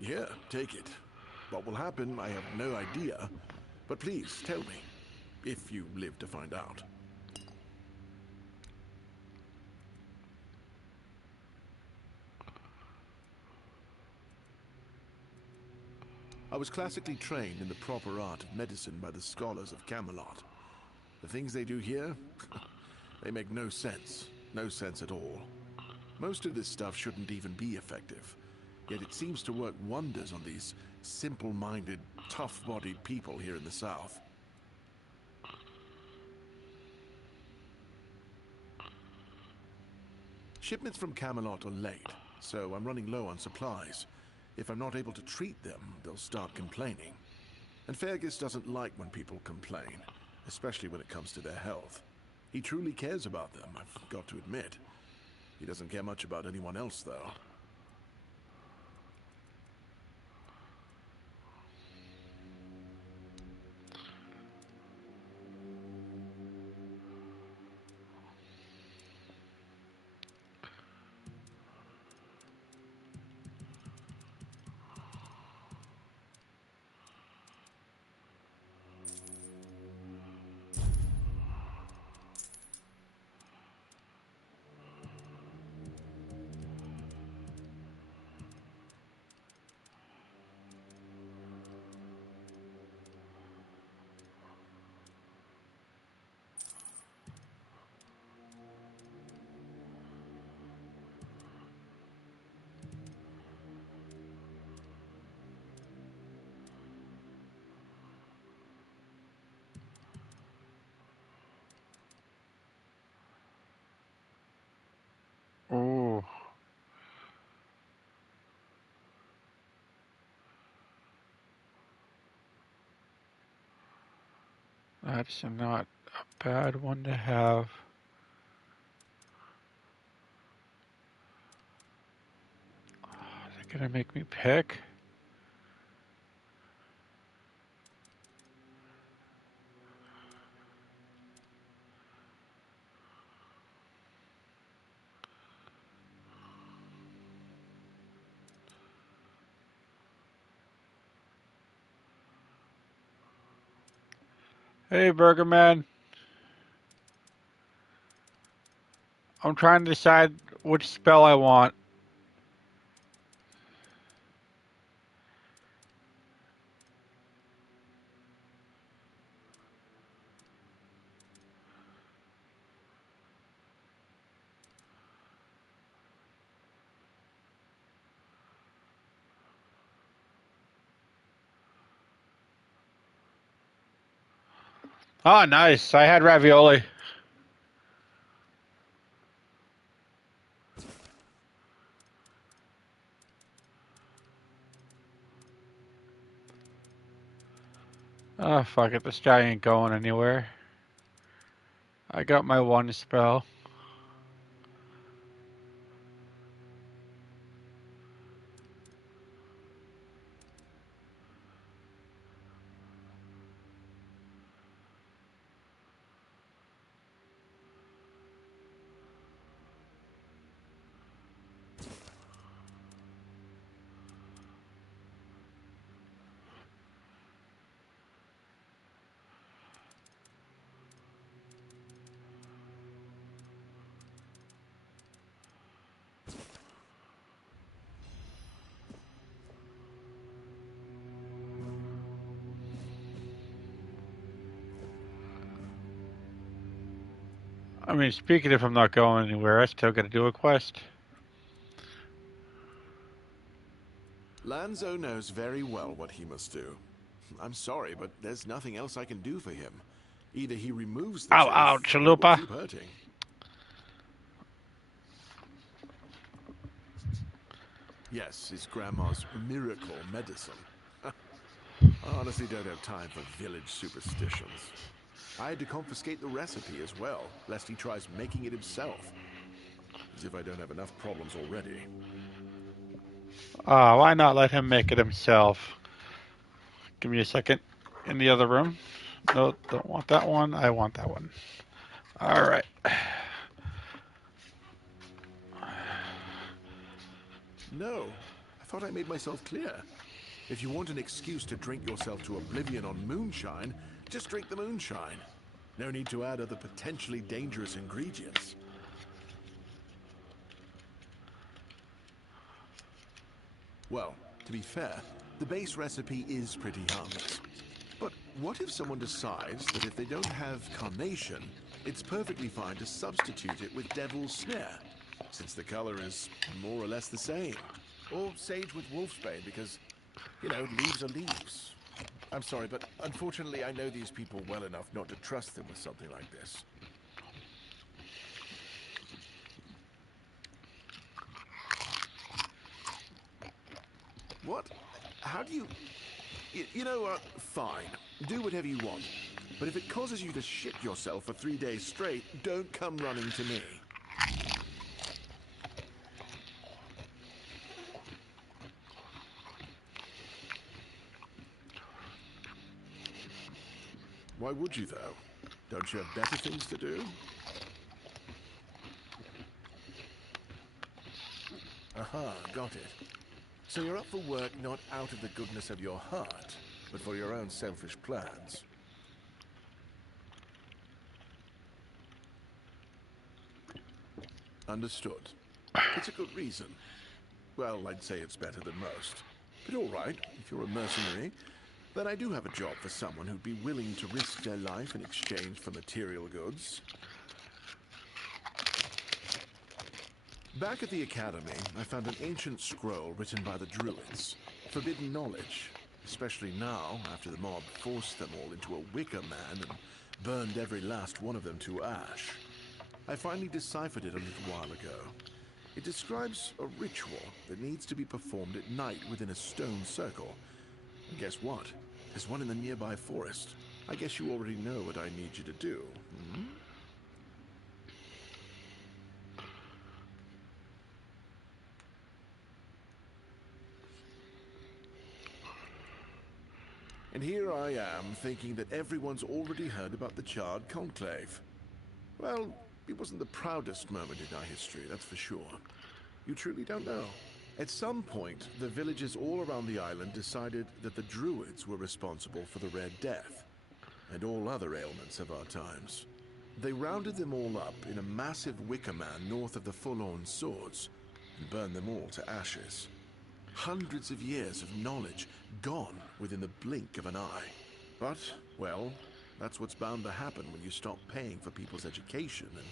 Here, take it. What will happen, I have no idea. But please, tell me, if you live to find out. I was classically trained in the proper art of medicine by the scholars of Camelot. The things they do here, they make no sense. No sense at all. Most of this stuff shouldn't even be effective. Yet it seems to work wonders on these simple-minded, tough-bodied people here in the South. Shipments from Camelot are late, so I'm running low on supplies. If I'm not able to treat them, they'll start complaining. And Fergus doesn't like when people complain, especially when it comes to their health. He truly cares about them, I've got to admit. He doesn't care much about anyone else, though. Ooh. That's not a bad one to have. Oh, they're gonna make me pick? Hey, Burger Man. I'm trying to decide which spell I want. Oh, nice. I had ravioli. Oh, fuck it. This guy ain't going anywhere. I got my one spell. I mean, speaking if I'm not going anywhere, I still gotta do a quest. Lanzo knows very well what he must do. I'm sorry, but there's nothing else I can do for him. Either he removes the Ow, ow, tooth, or it will chalupa. keep hurting. Yes, his grandma's miracle medicine. I honestly don't have time for village superstitions. I had to confiscate the recipe as well, lest he tries making it himself. As if I don't have enough problems already. Why not let him make it himself? Give me a second. In the other room. No, don't want that one. I want that one. Alright. No, I thought I made myself clear. If you want an excuse to drink yourself to oblivion on moonshine, just drink the moonshine. No need to add other potentially dangerous ingredients. Well, to be fair, the base recipe is pretty harmless. But what if someone decides that if they don't have carnation, it's perfectly fine to substitute it with devil's snare, since the color is more or less the same? Or sage with wolfsbane, because, you know, leaves are leaves. I'm sorry, but unfortunately I know these people well enough not to trust them with something like this. What? How do you... You know what? Fine. Do whatever you want. But if it causes you to shit yourself for 3 days straight, don't come running to me. Why would you, though? Don't you have better things to do? Aha, got it. So you're up for work not out of the goodness of your heart, but for your own selfish plans. Understood. It's a good reason. Well, I'd say it's better than most. But all right, if you're a mercenary, then I do have a job for someone who'd be willing to risk their life in exchange for material goods. Back at the Academy, I found an ancient scroll written by the Druids. Forbidden knowledge, especially now, after the mob forced them all into a wicker man and burned every last one of them to ash. I finally deciphered it a little while ago. It describes a ritual that needs to be performed at night within a stone circle. And guess what? There's one in the nearby forest. I guess you already know what I need you to do, hmm? And here I am, thinking that everyone's already heard about the Charred Conclave. Well, it wasn't the proudest moment in our history, that's for sure. You truly don't know. At some point, the villagers all around the island decided that the Druids were responsible for the Red Death, and all other ailments of our times. They rounded them all up in a massive wicker man north of the Forlorn Swords, and burned them all to ashes. Hundreds of years of knowledge gone within the blink of an eye. But, well, that's what's bound to happen when you stop paying for people's education and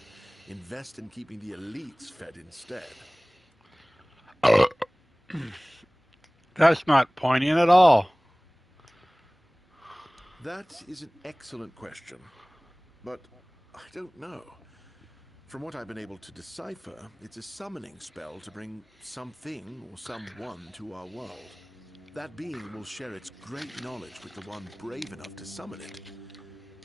invest in keeping the elites fed instead. That's not poignant at all. That is an excellent question. But I don't know. From what I've been able to decipher, it's a summoning spell to bring something or someone to our world. That being will share its great knowledge with the one brave enough to summon it.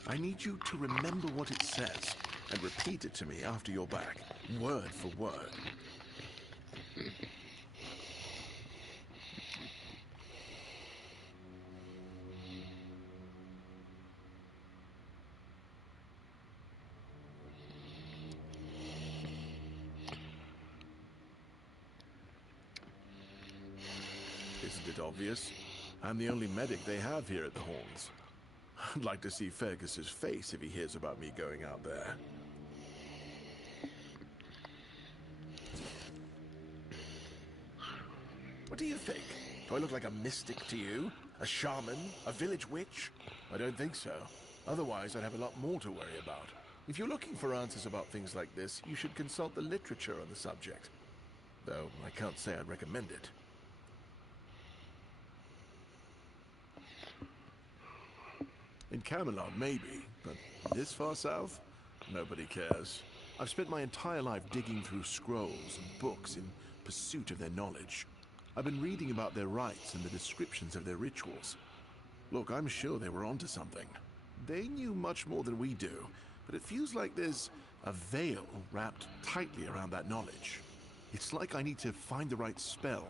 I need you to remember what it says and repeat it to me after you're back, word for word. Isn't it obvious? I'm the only medic they have here at the Horns. I'd like to see Fergus's face if he hears about me going out there. What do you think? Do I look like a mystic to you? A shaman? A village witch? I don't think so. Otherwise, I'd have a lot more to worry about. If you're looking for answers about things like this, you should consult the literature on the subject. Though, I can't say I'd recommend it. In Camelot, maybe, but this far south? Nobody cares. I've spent my entire life digging through scrolls and books in pursuit of their knowledge. I've been reading about their rites and the descriptions of their rituals. Look, I'm sure they were onto something. They knew much more than we do, but it feels like there's a veil wrapped tightly around that knowledge. It's like I need to find the right spell,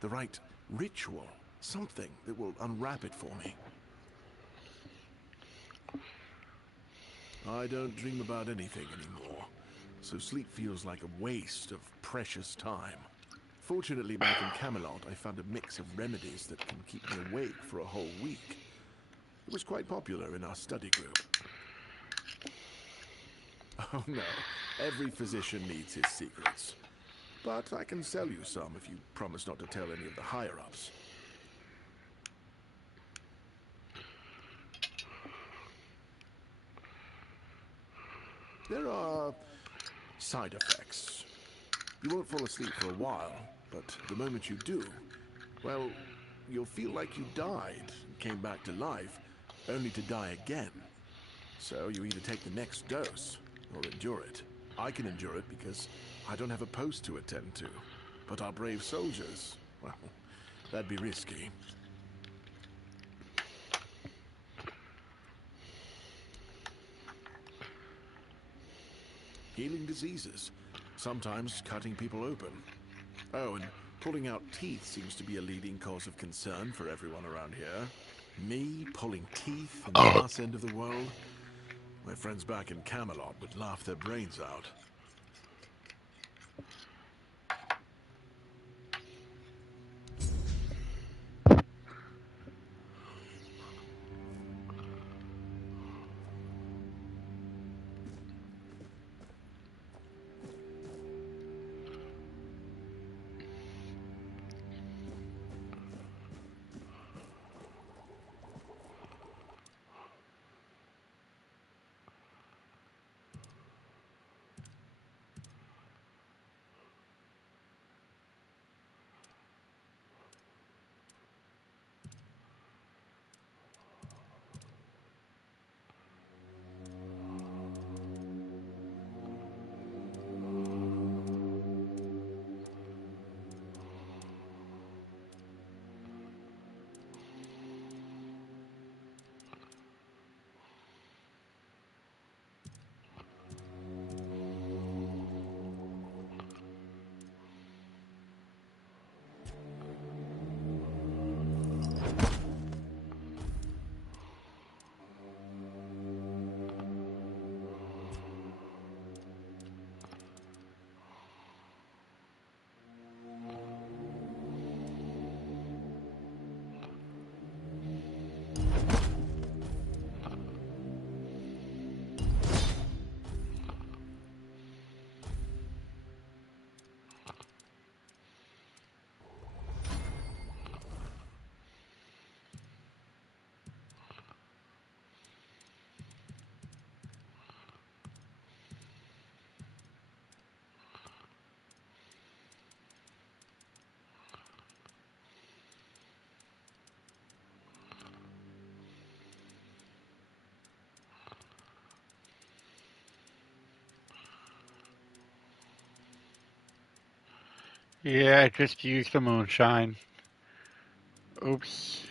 the right ritual, something that will unwrap it for me. I don't dream about anything anymore, so sleep feels like a waste of precious time. Fortunately, back in Camelot, I found a mix of remedies that can keep me awake for a whole week. It was quite popular in our study group. Oh no, every physician needs his secrets. But I can sell you some if you promise not to tell any of the higher-ups. There are side effects. You won't fall asleep for a while, but the moment you do, well, you'll feel like you died and came back to life, only to die again. So you either take the next dose, or endure it. I can endure it because I don't have a post to attend to. But our brave soldiers, well, that'd be risky. Healing diseases, sometimes cutting people open. Oh, and pulling out teeth seems to be a leading cause of concern for everyone around here. Me pulling teeth in the arse end of the world? My friends back in Camelot would laugh their brains out. Yeah, just use the moonshine. Oops.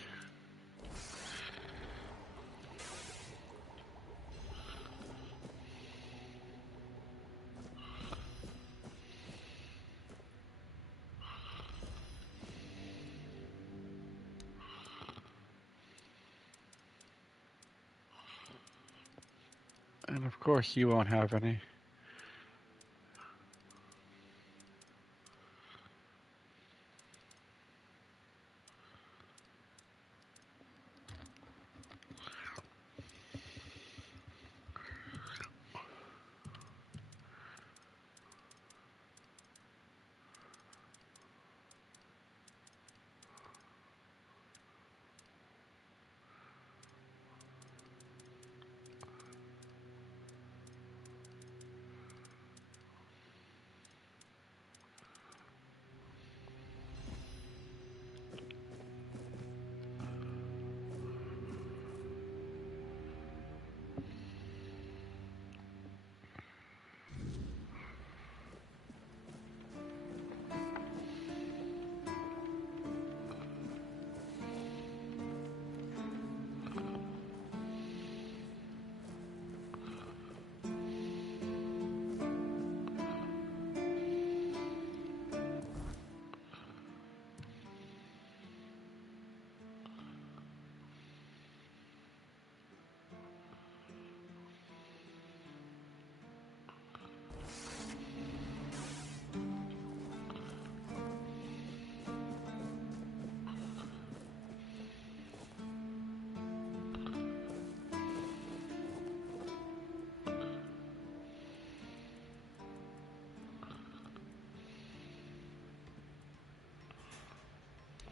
And of course you won't have any.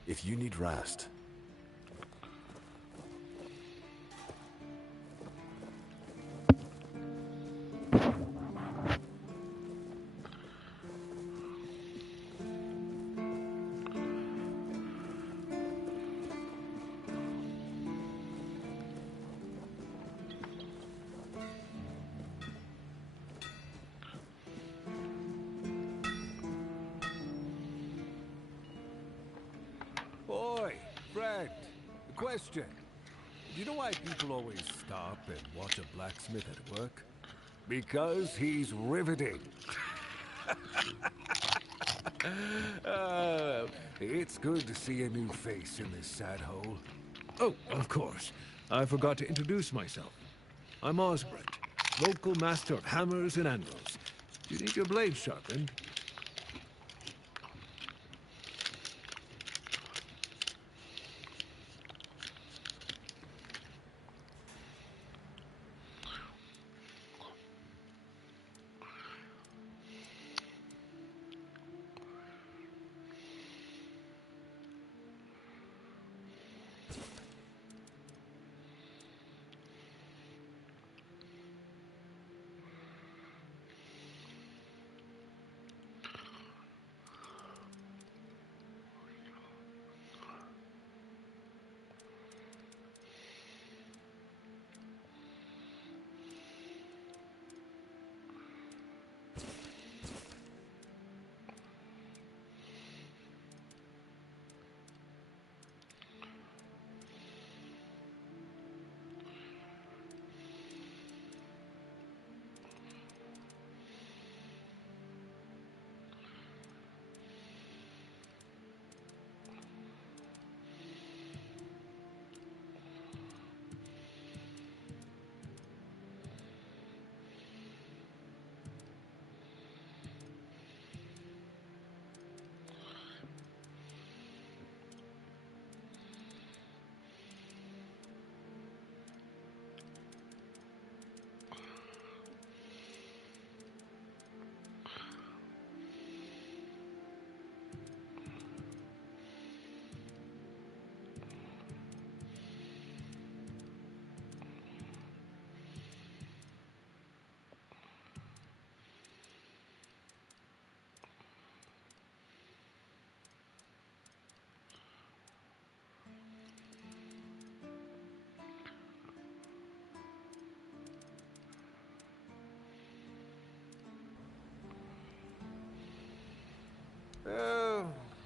If you need rest, Oi, Fred. A question. Do you know why people always stop and watch a blacksmith at work? Because he's riveting. It's good to see a new face in this sad hole. Oh, of course. I forgot to introduce myself. I'm Osbert, local master of hammers and anvils. Do you need your blade sharpened?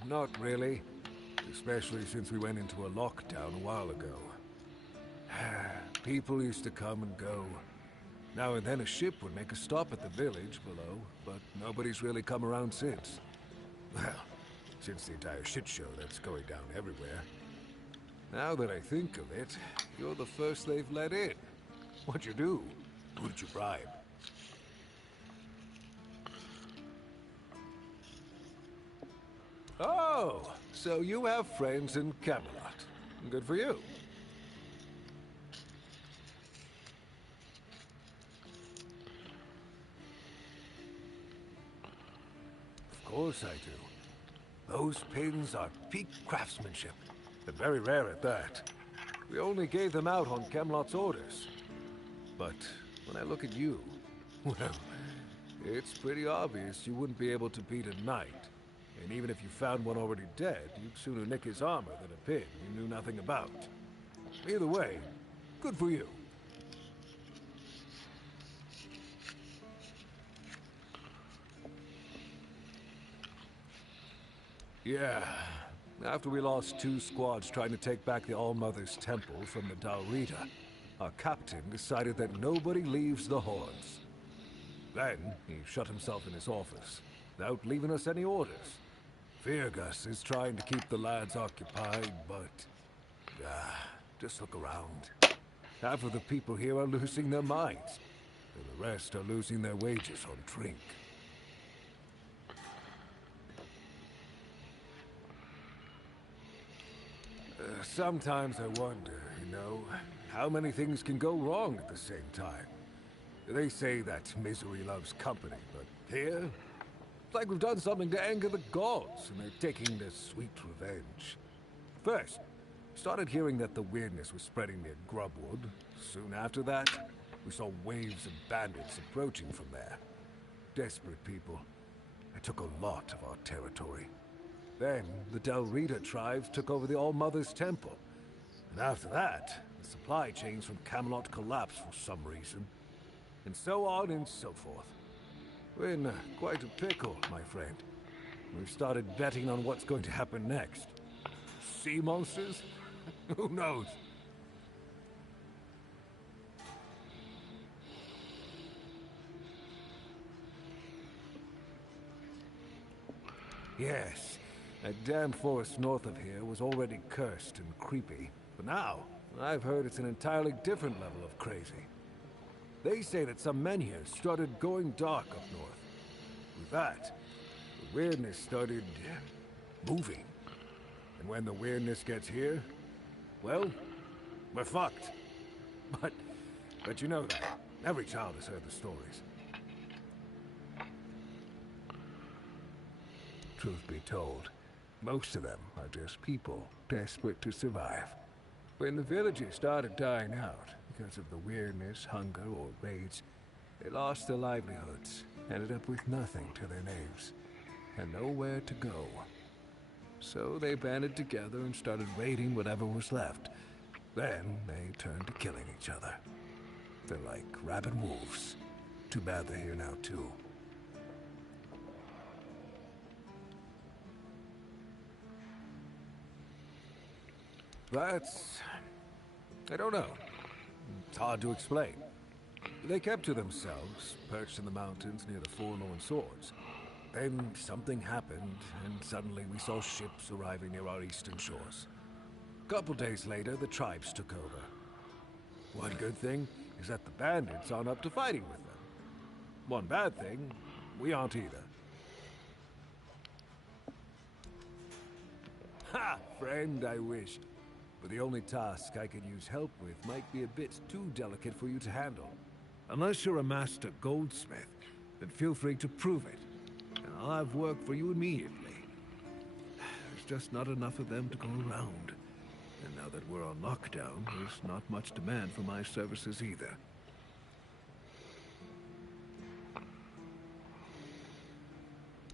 Not really. Especially since we went into a lockdown a while ago. People used to come and go. Now and then a ship would make a stop at the village below, but nobody's really come around since. Well, since the entire shit show that's going down everywhere. Now that I think of it, you're the first they've let in. What'd you do? Who did you bribe? Oh, so you have friends in Camelot. Good for you. Of course I do. Those pins are peak craftsmanship, and very rare at that. We only gave them out on Camelot's orders. But when I look at you, well, it's pretty obvious you wouldn't be able to beat a knight. And even if you found one already dead, you'd sooner nick his armor than a pin you knew nothing about. Either way, good for you. Yeah, after we lost 2 squads trying to take back the All-Mother's Temple from the Dalrita, our captain decided that nobody leaves the Horns. Then, he shut himself in his office, without leaving us any orders. Feargus is trying to keep the lads occupied, but... just look around. Half of the people here are losing their minds, and the rest are losing their wages on drink. Sometimes I wonder, you know, how many things can go wrong at the same time. They say that misery loves company, but here, it's like we've done something to anger the gods, and they're taking their sweet revenge. First, started hearing that the weirdness was spreading near Grubwood. Soon after that, we saw waves of bandits approaching from there. Desperate people. They took a lot of our territory. Then, the Del Rita tribes took over the All-Mother's Temple. And after that, the supply chains from Camelot collapsed for some reason. And so on and so forth. We're in quite a pickle, my friend. We've started betting on what's going to happen next. Sea monsters? Who knows? Yes, that damn forest north of here was already cursed and creepy. But now, I've heard it's an entirely different level of crazy. They say that some men here started going dark up north. With that, the weirdness started moving. And when the weirdness gets here, well, we're fucked. But you know that. Every child has heard the stories. Truth be told, most of them are just people desperate to survive. When the villagers started dying out because of the weirdness, hunger, or raids, they lost their livelihoods, ended up with nothing to their names, and nowhere to go. So they banded together and started raiding whatever was left. Then they turned to killing each other. They're like rabid wolves. Too bad they're here now, too. That's... I don't know. It's hard to explain. They kept to themselves, perched in the mountains near the Forlorn Swords. Then something happened, and suddenly we saw ships arriving near our eastern shores. A couple days later, the tribes took over. One good thing is that the bandits aren't up to fighting with them. One bad thing, we aren't either. Ha! Friend, I wish. But the only task I could use help with might be a bit too delicate for you to handle. Unless you're a master goldsmith, then feel free to prove it. And I'll have work for you immediately. There's just not enough of them to go around. And now that we're on lockdown, there's not much demand for my services either.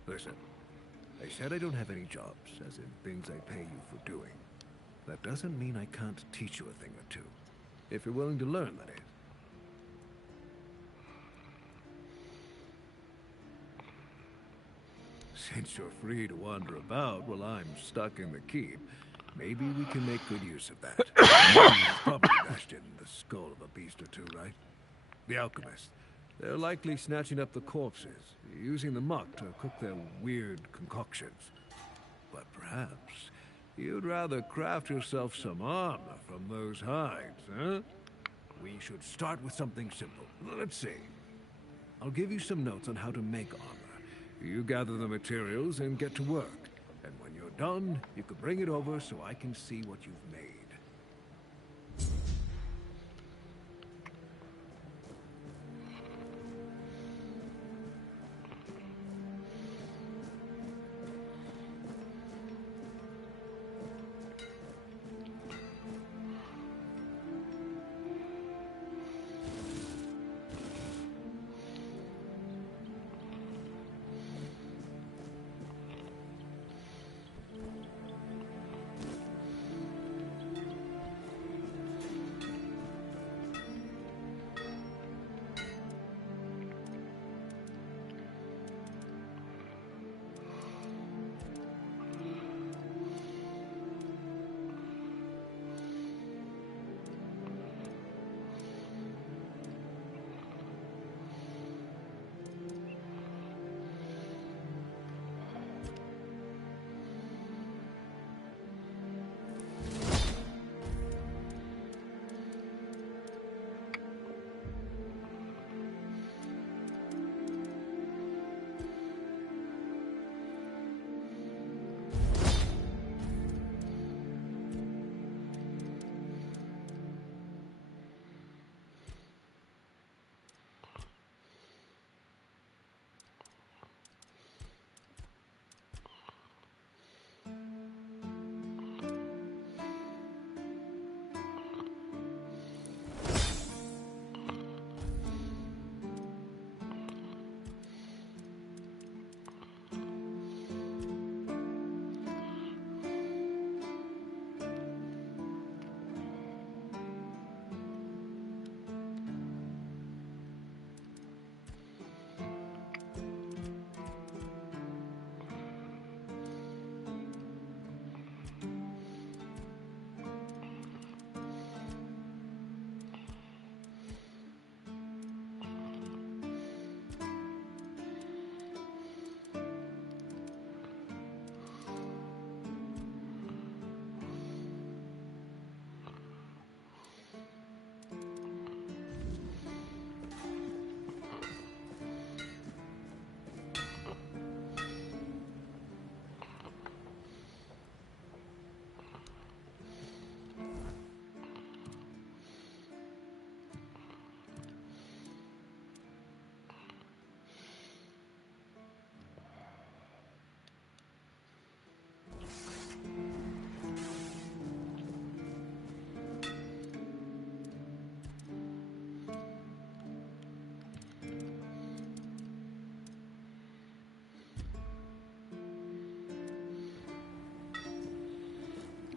Listen, I said I don't have any jobs, as in things I pay you for doing. That doesn't mean I can't teach you a thing or two. If you're willing to learn, that is. Since you're free to wander about while I'm stuck in the keep, maybe we can make good use of that. You've probably bashed in the skull of a beast or two, right? The alchemists. They're likely snatching up the corpses, using the muck to cook their weird concoctions. But perhaps you'd rather craft yourself some armor from those hides, huh? We should start with something simple. Let's see. I'll give you some notes on how to make armor. You gather the materials and get to work. And when you're done, you can bring it over so I can see what you've made.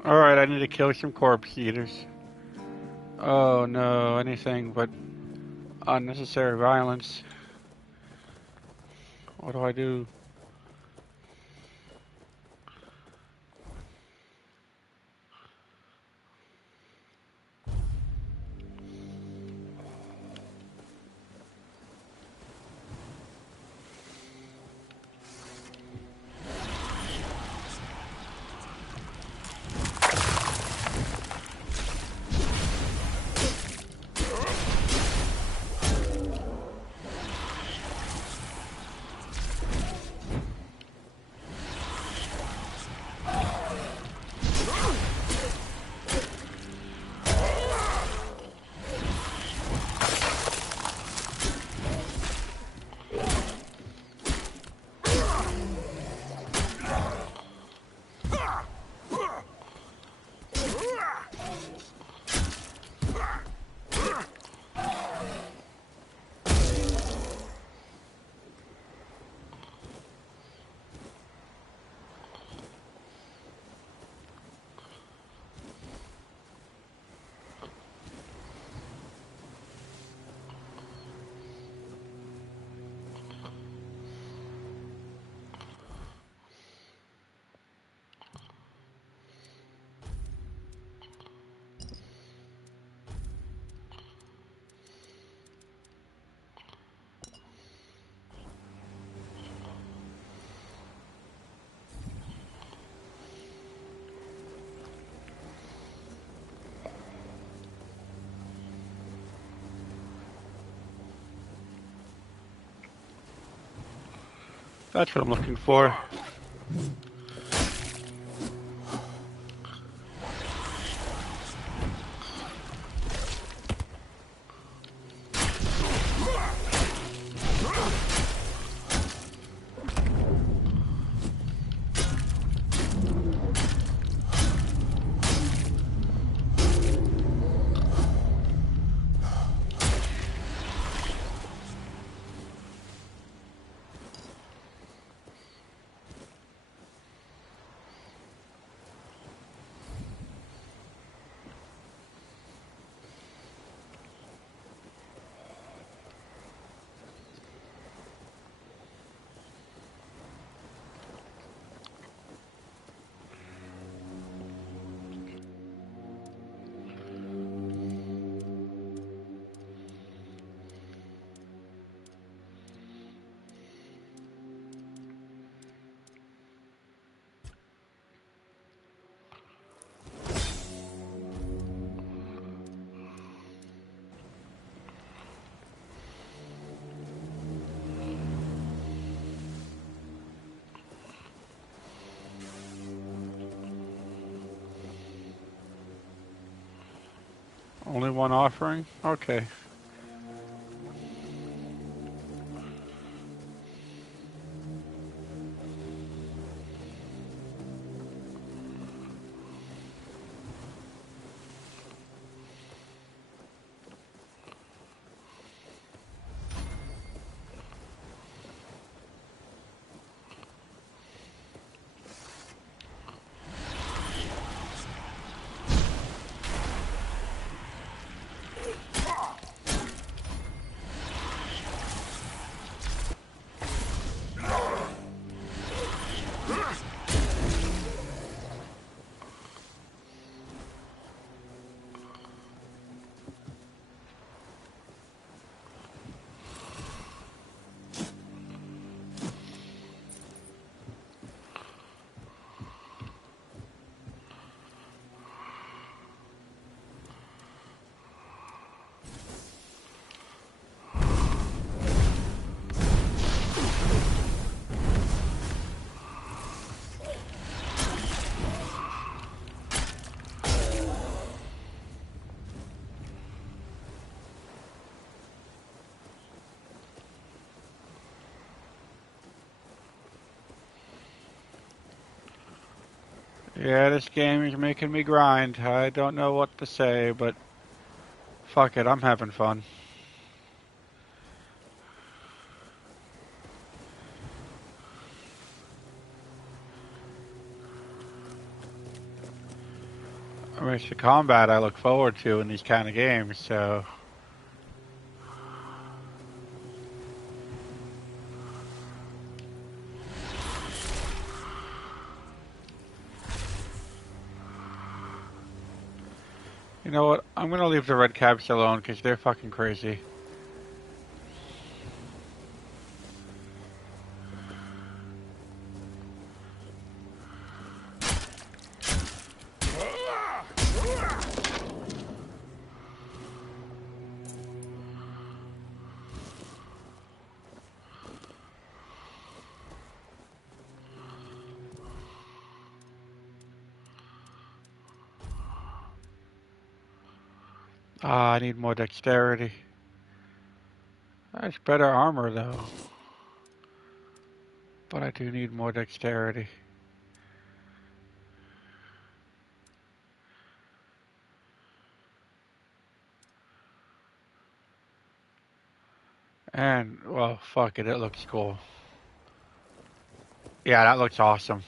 Alright, I need to kill some corpse eaters. Oh no, anything but unnecessary violence. What do I do? That's what I'm looking for. Only one offering? Okay. Yeah, this game is making me grind. I don't know what to say, but fuck it, I'm having fun. mean, it's the combat I look forward to in these kind of games, so... You know what? I'm gonna leave the red cabs alone because they're fucking crazy. Ah, I need more dexterity. That's better armor, though. But I do need more dexterity. And, well, fuck it, it looks cool. Yeah, that looks awesome.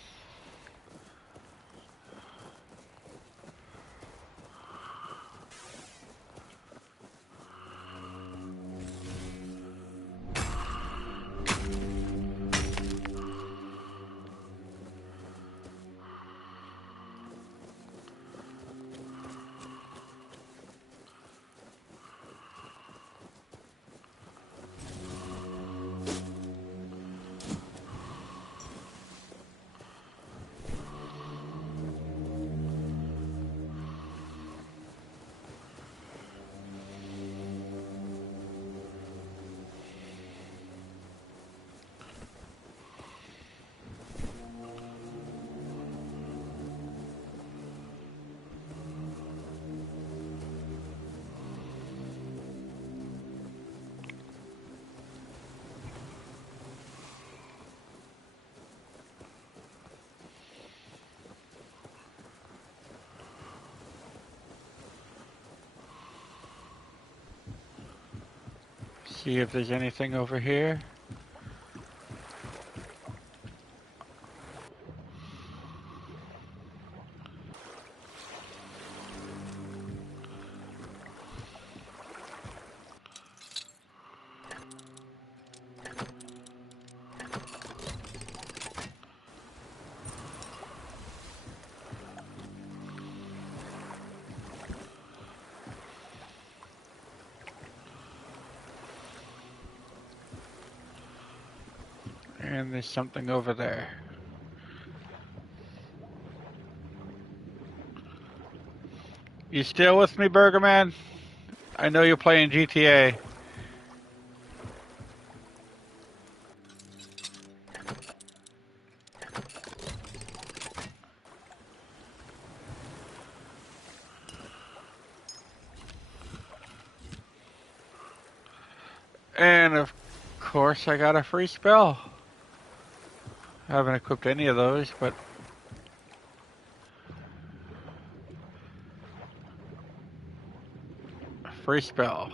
See if there's anything over here. And there's something over there. You still with me, Burger Man? I know you're playing GTA. And of course I got a free spell. I haven't equipped any of those, but... Free spell.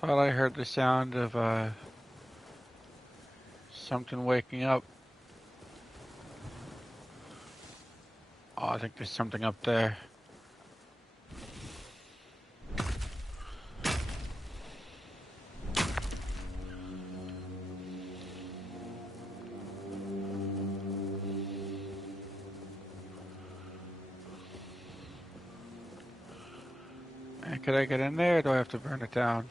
Thought I heard the sound of something waking up. Oh, I think there's something up there. And could I get in there, or do I have to burn it down?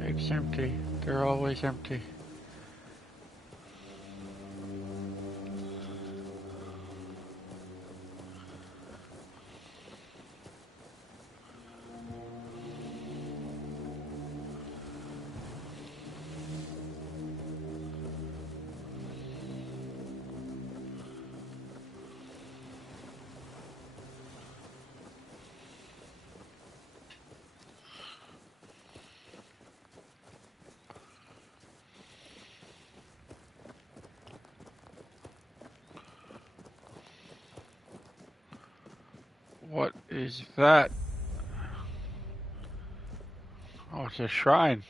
It's empty. They're always empty. What is that? Oh, it's a shrine.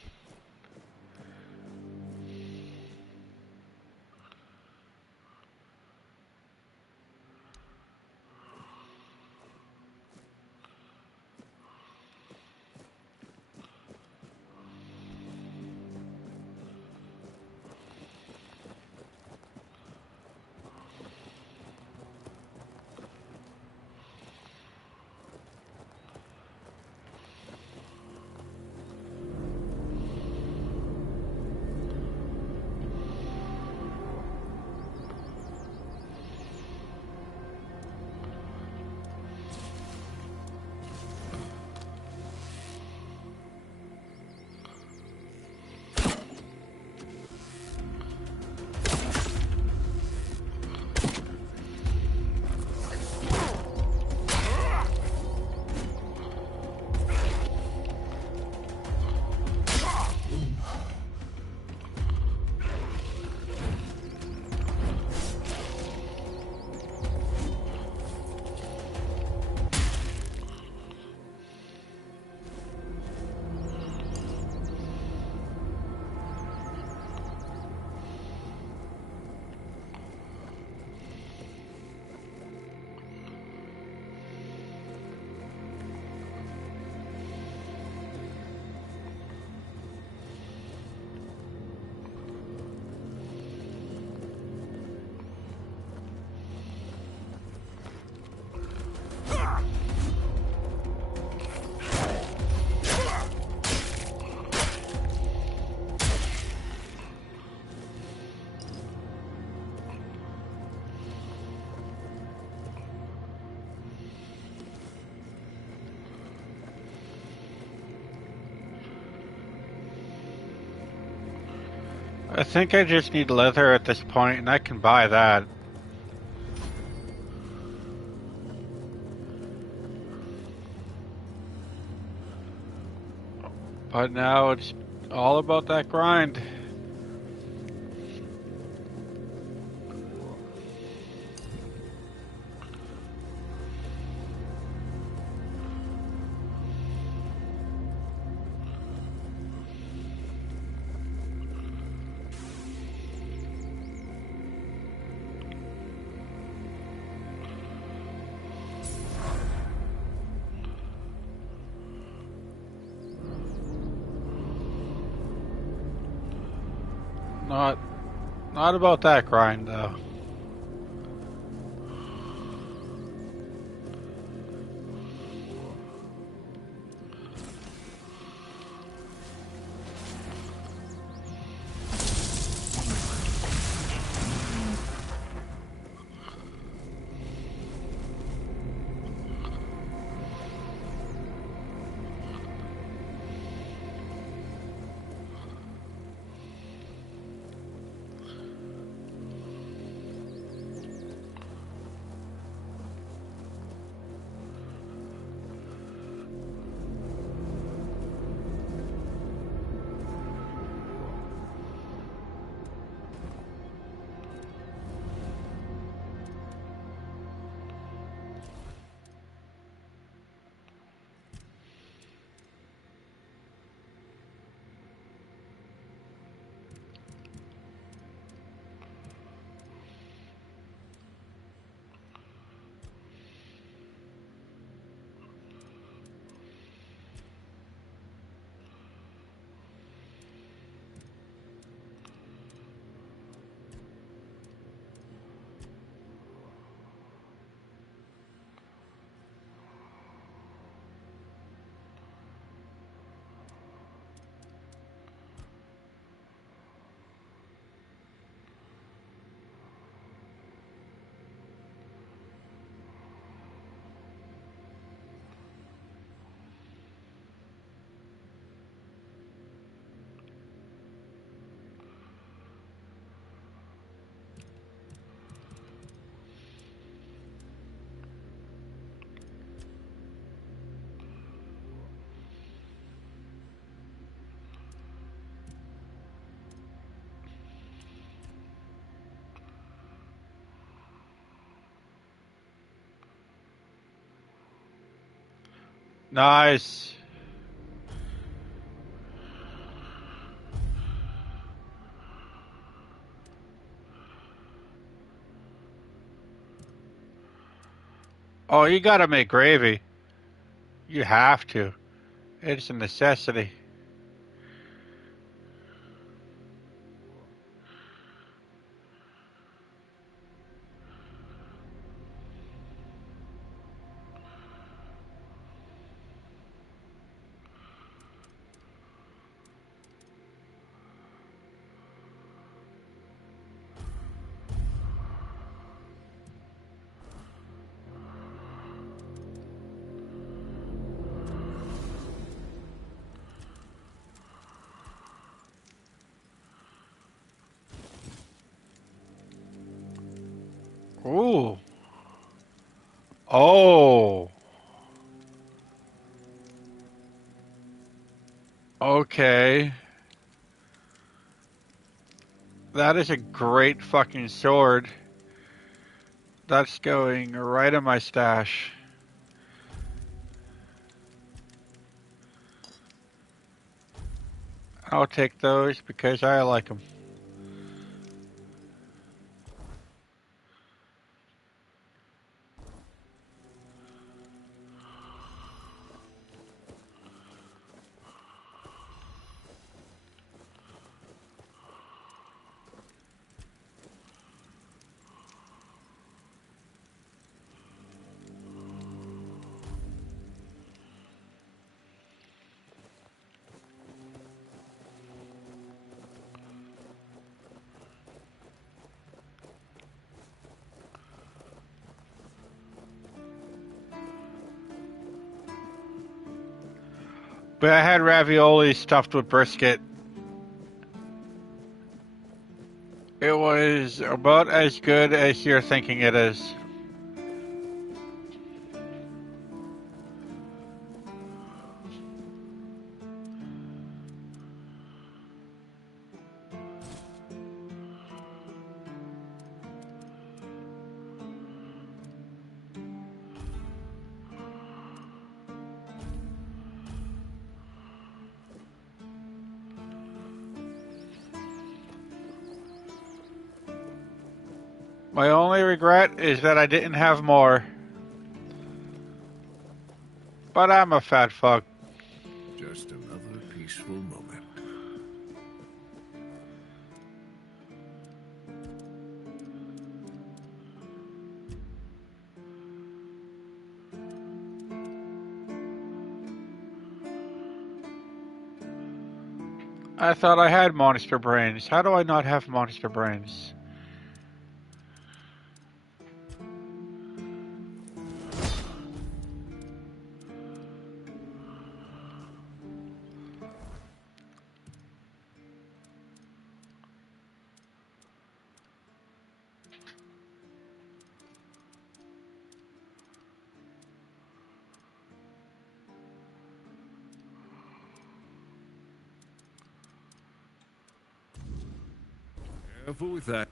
I think I just need leather at this point, and I can buy that. But now it's all about that grind. Not about that grind, though. Nice. Oh, you gotta make gravy. You have to. It's a necessity. Ooh. Oh. Okay. That is a great fucking sword. That's going right in my stash. I'll take those because I like them. But I had ravioli stuffed with brisket. It was about as good as you're thinking it is. My only regret is that I didn't have more. But I'm a fat fuck. Just another peaceful moment. I thought I had monster brains. How do I not have monster brains? Careful with that.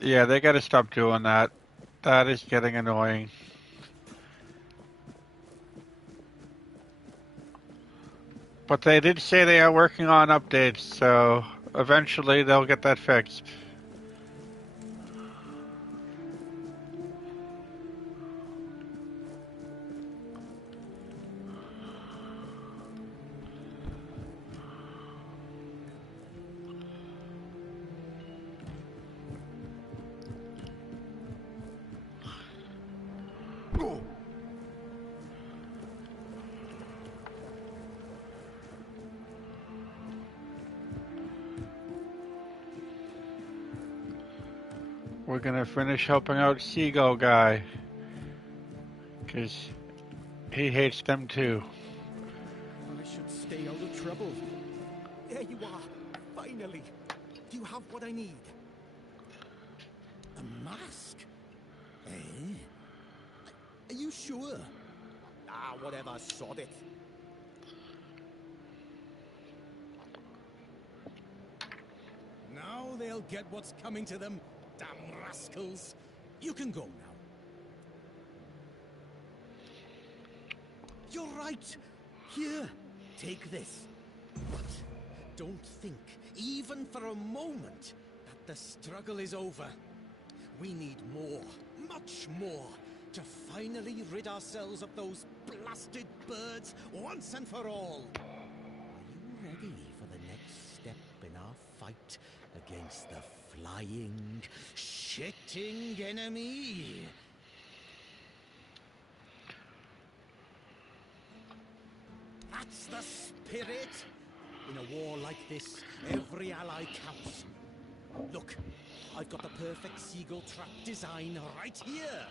Yeah, they gotta stop doing that. That is getting annoying. But they did say they are working on updates, so eventually they'll get that fixed. We're gonna finish helping out Seagull Guy. Because he hates them too. I should stay out of trouble. There you are, finally. Do you have what I need? A mask? Eh? Are you sure? Ah, whatever, sod it. Now they'll get what's coming to them, damn rascals. You can go now. right. Here, take this. But don't think, even for a moment, that the struggle is over. We need more, much more, to finally rid ourselves of those blasted birds once and for all. Are you ready for the next step in our fight against the flying, shitting enemy? That's the spirit! In a war like this, every ally counts. Look, I've got the perfect seagull trap design right here.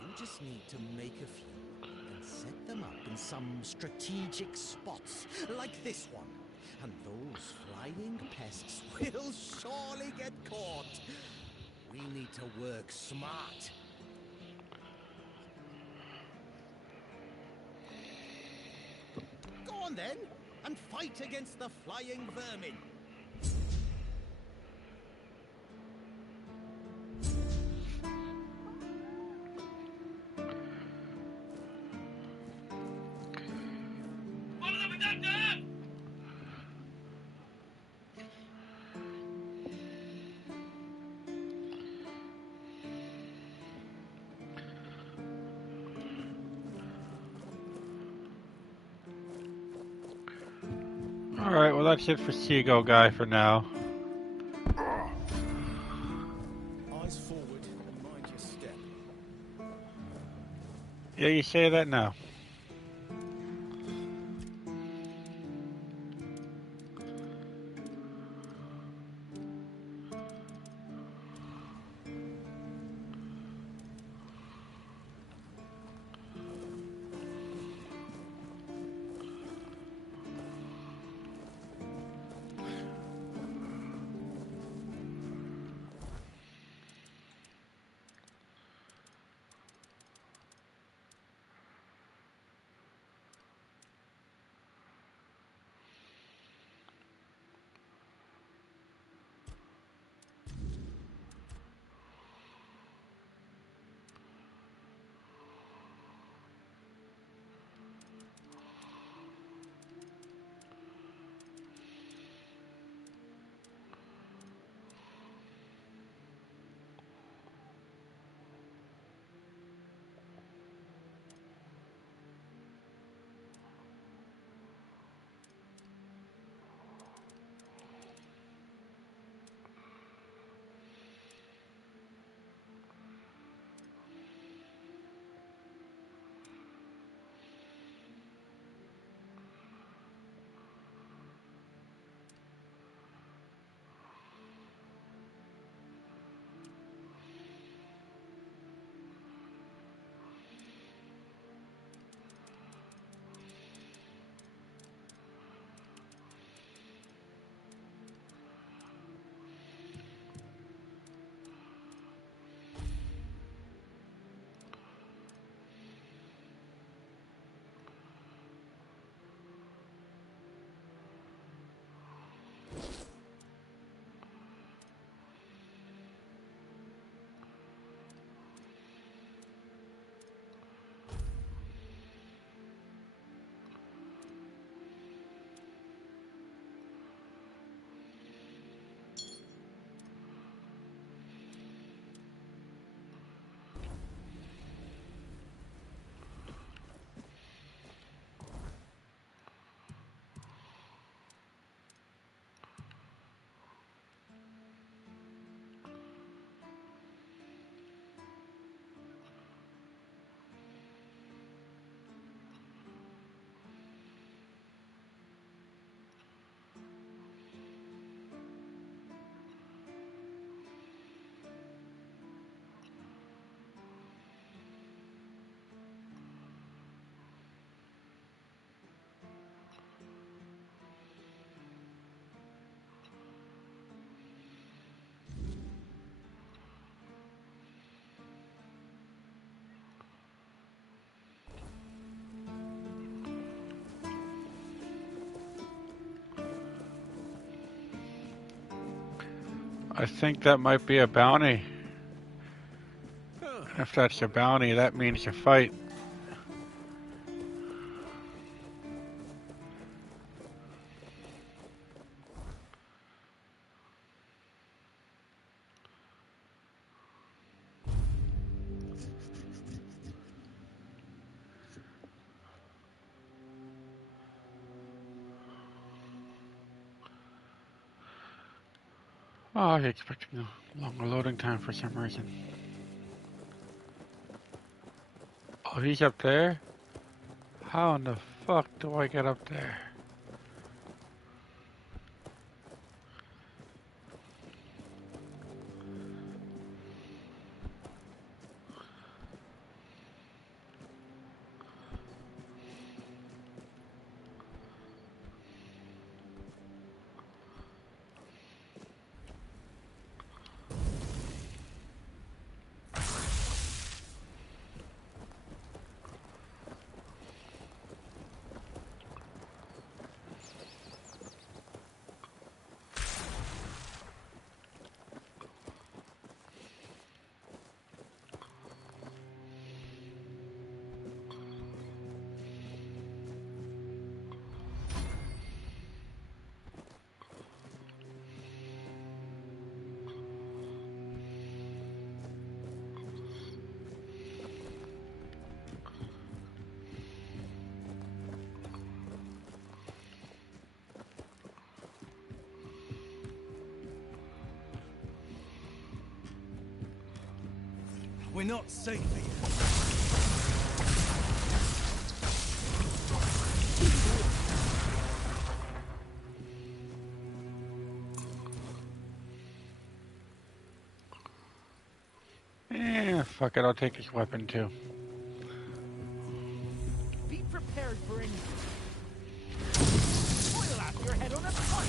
You just need to make a few and set them up in some strategic spots, like this one. And those flying pests will surely get caught. We need to work smart. Go on then, and fight against the flying vermin. Alright, well that's it for Seagull Guy for now. Eyes forward and mind your step. Yeah, you say that now. I think that might be a bounty. If that's a bounty, that means a fight. Oh, I was expecting a longer loading time for some reason. Oh, he's up there? How in the fuck do I get up there? We're not safe here. Eh, fuck it, I'll take his weapon too. Be prepared for anything. We'll have your head on a pike.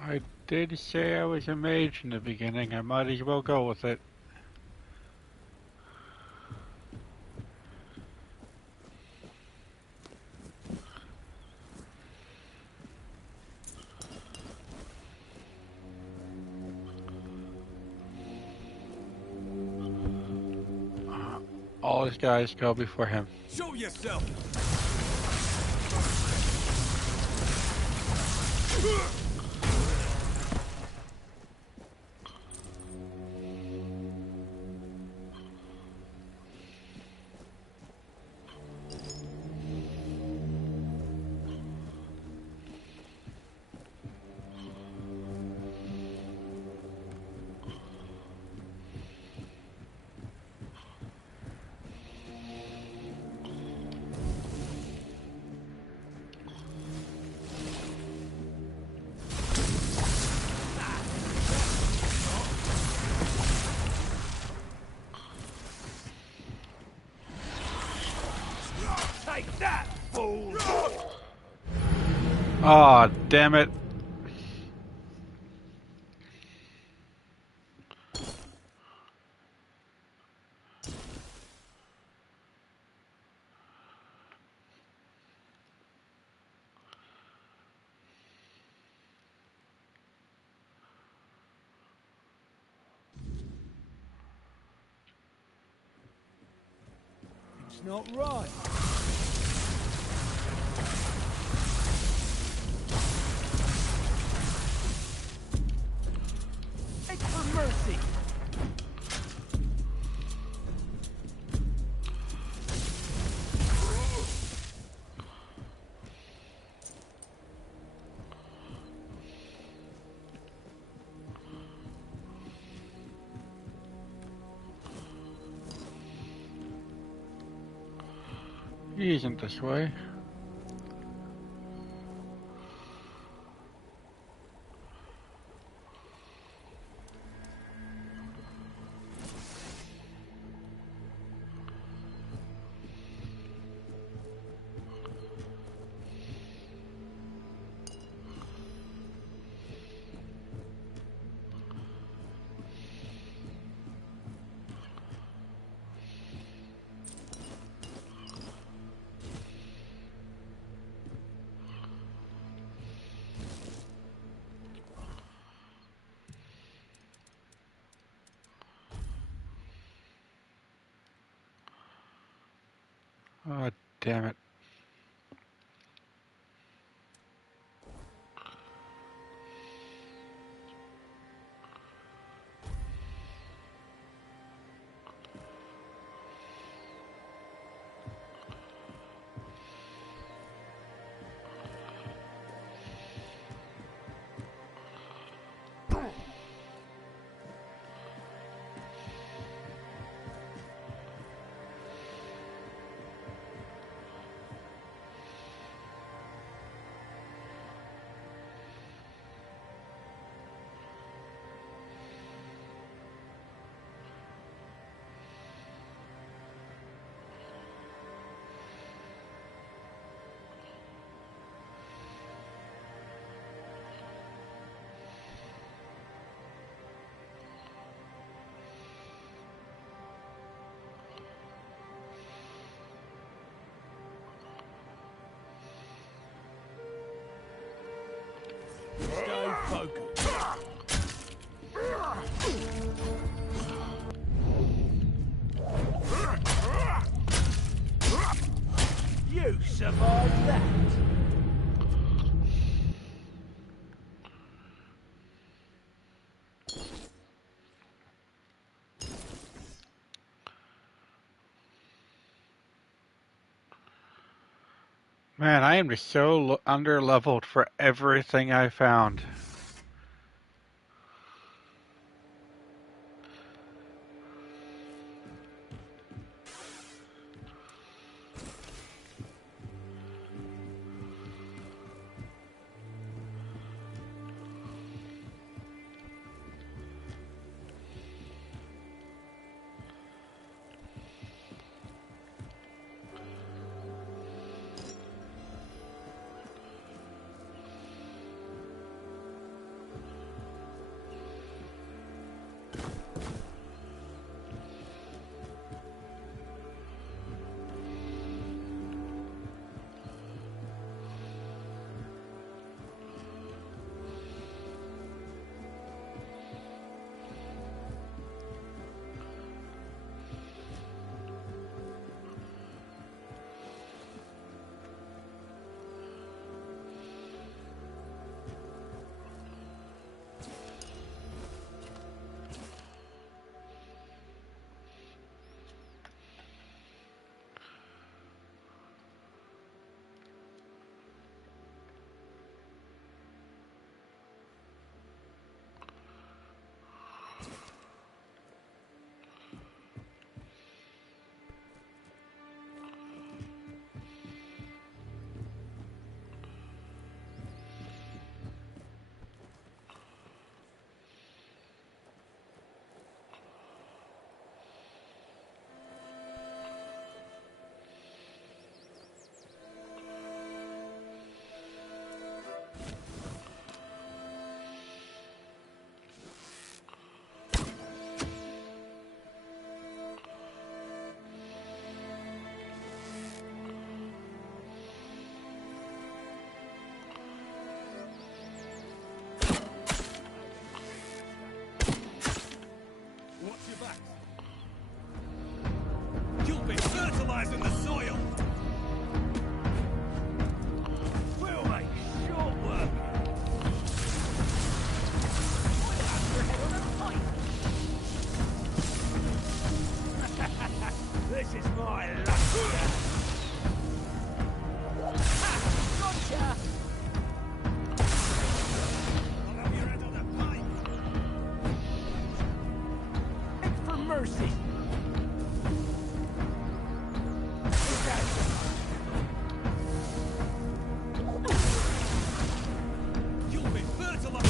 I did say I was a mage in the beginning, I might as well go with it. All his guys go before him. Show yourself! Take that, fool! Aw, damn it. It's not right. Beg for mercy. He isn't this way. Oh, damn it. Stay focused. You survived that. Man, I am just so under leveled for everything I found. You'll be fertilizing the soil. We'll make short work. This is my luck. Gotcha! I'll have your head on a pike. Beg for mercy. You'll be fertilized.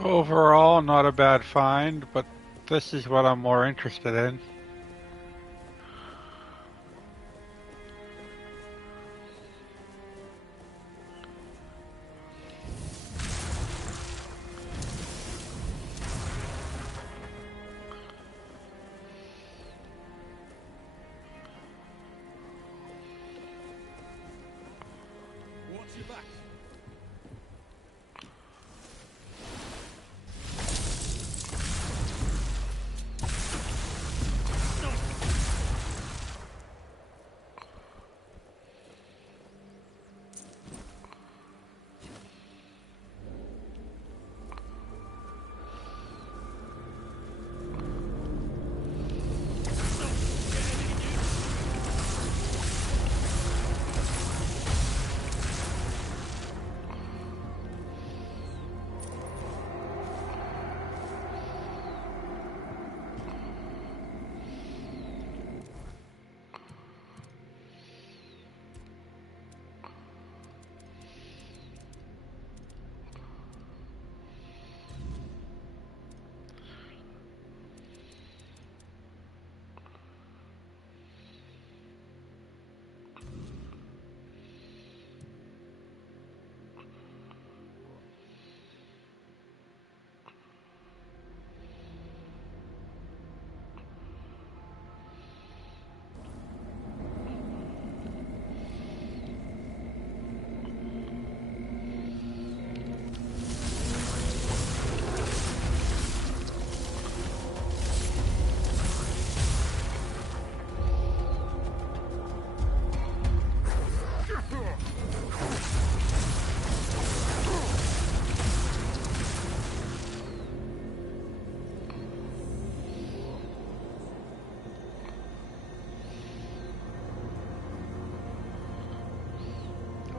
Overall, not a bad find, but this is what I'm more interested in. Watch your back.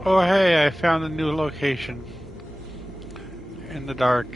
Oh hey, I found a new location. In the dark.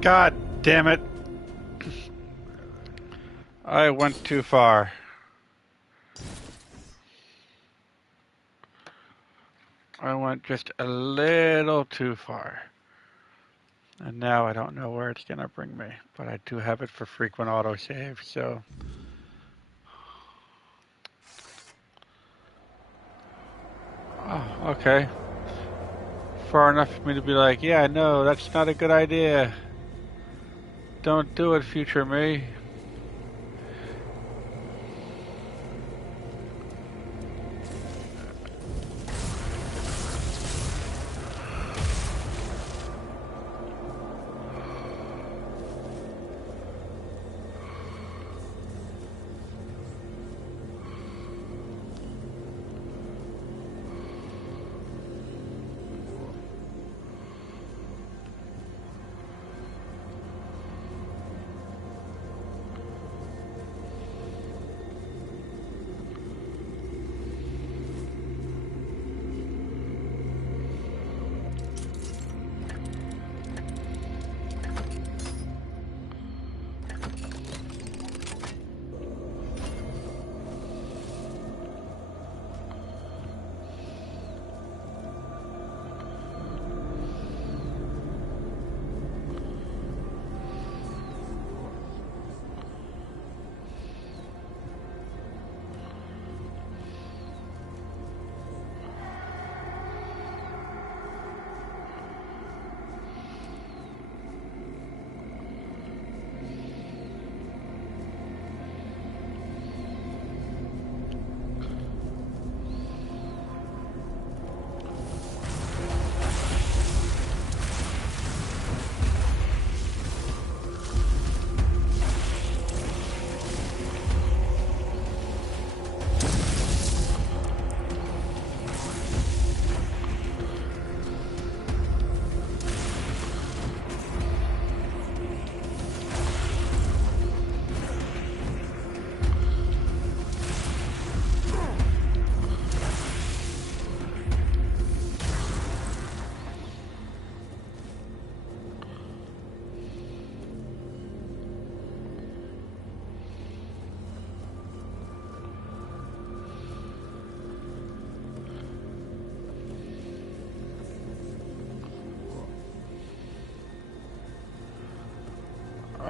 God damn it. I went too far. I went just a little too far. And now I don't know where it's going to bring me. But I do have it for frequent autosave, so... Oh, okay. Far enough for me to be like, yeah, no, that's not a good idea. Don't do it, future me.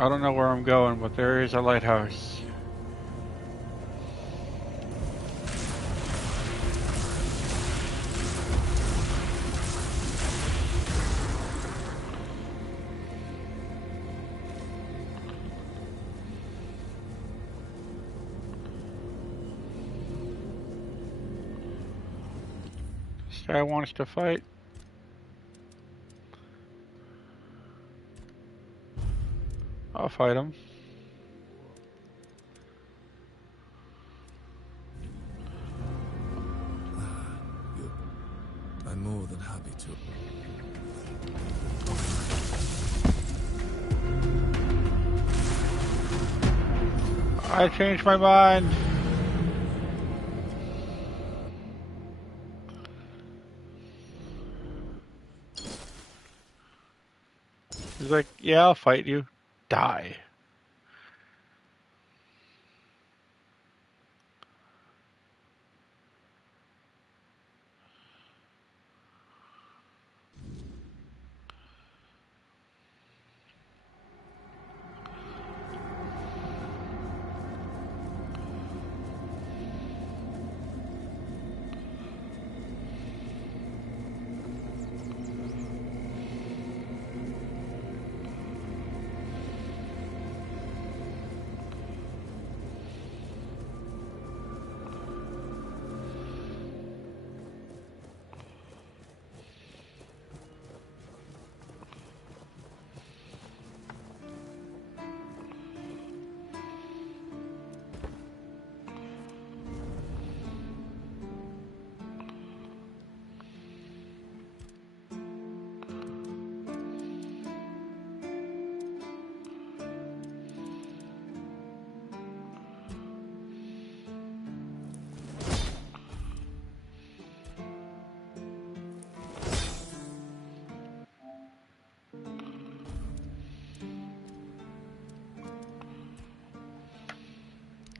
I don't know where I'm going, but there is a lighthouse. This guy wants to fight. I'll fight him. I'm more than happy to. I changed my mind. He's like, yeah, I'll fight you. Die.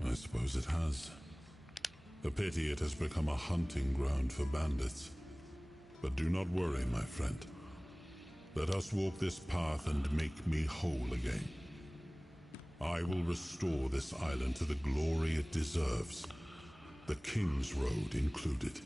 I suppose it has. A pity it has become a hunting ground for bandits. But do not worry, my friend. Let us walk this path and make me whole again. I will restore this island to the glory it deserves, the King's Road included.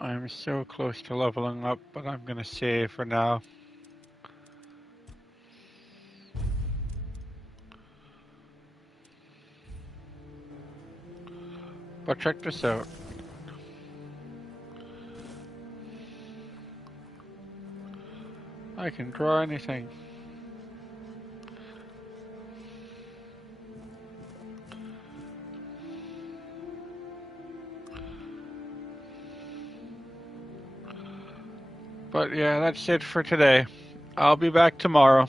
I'm so close to leveling up, but I'm gonna save for now. But check this out. I can draw anything. But yeah, that's it for today. I'll be back tomorrow.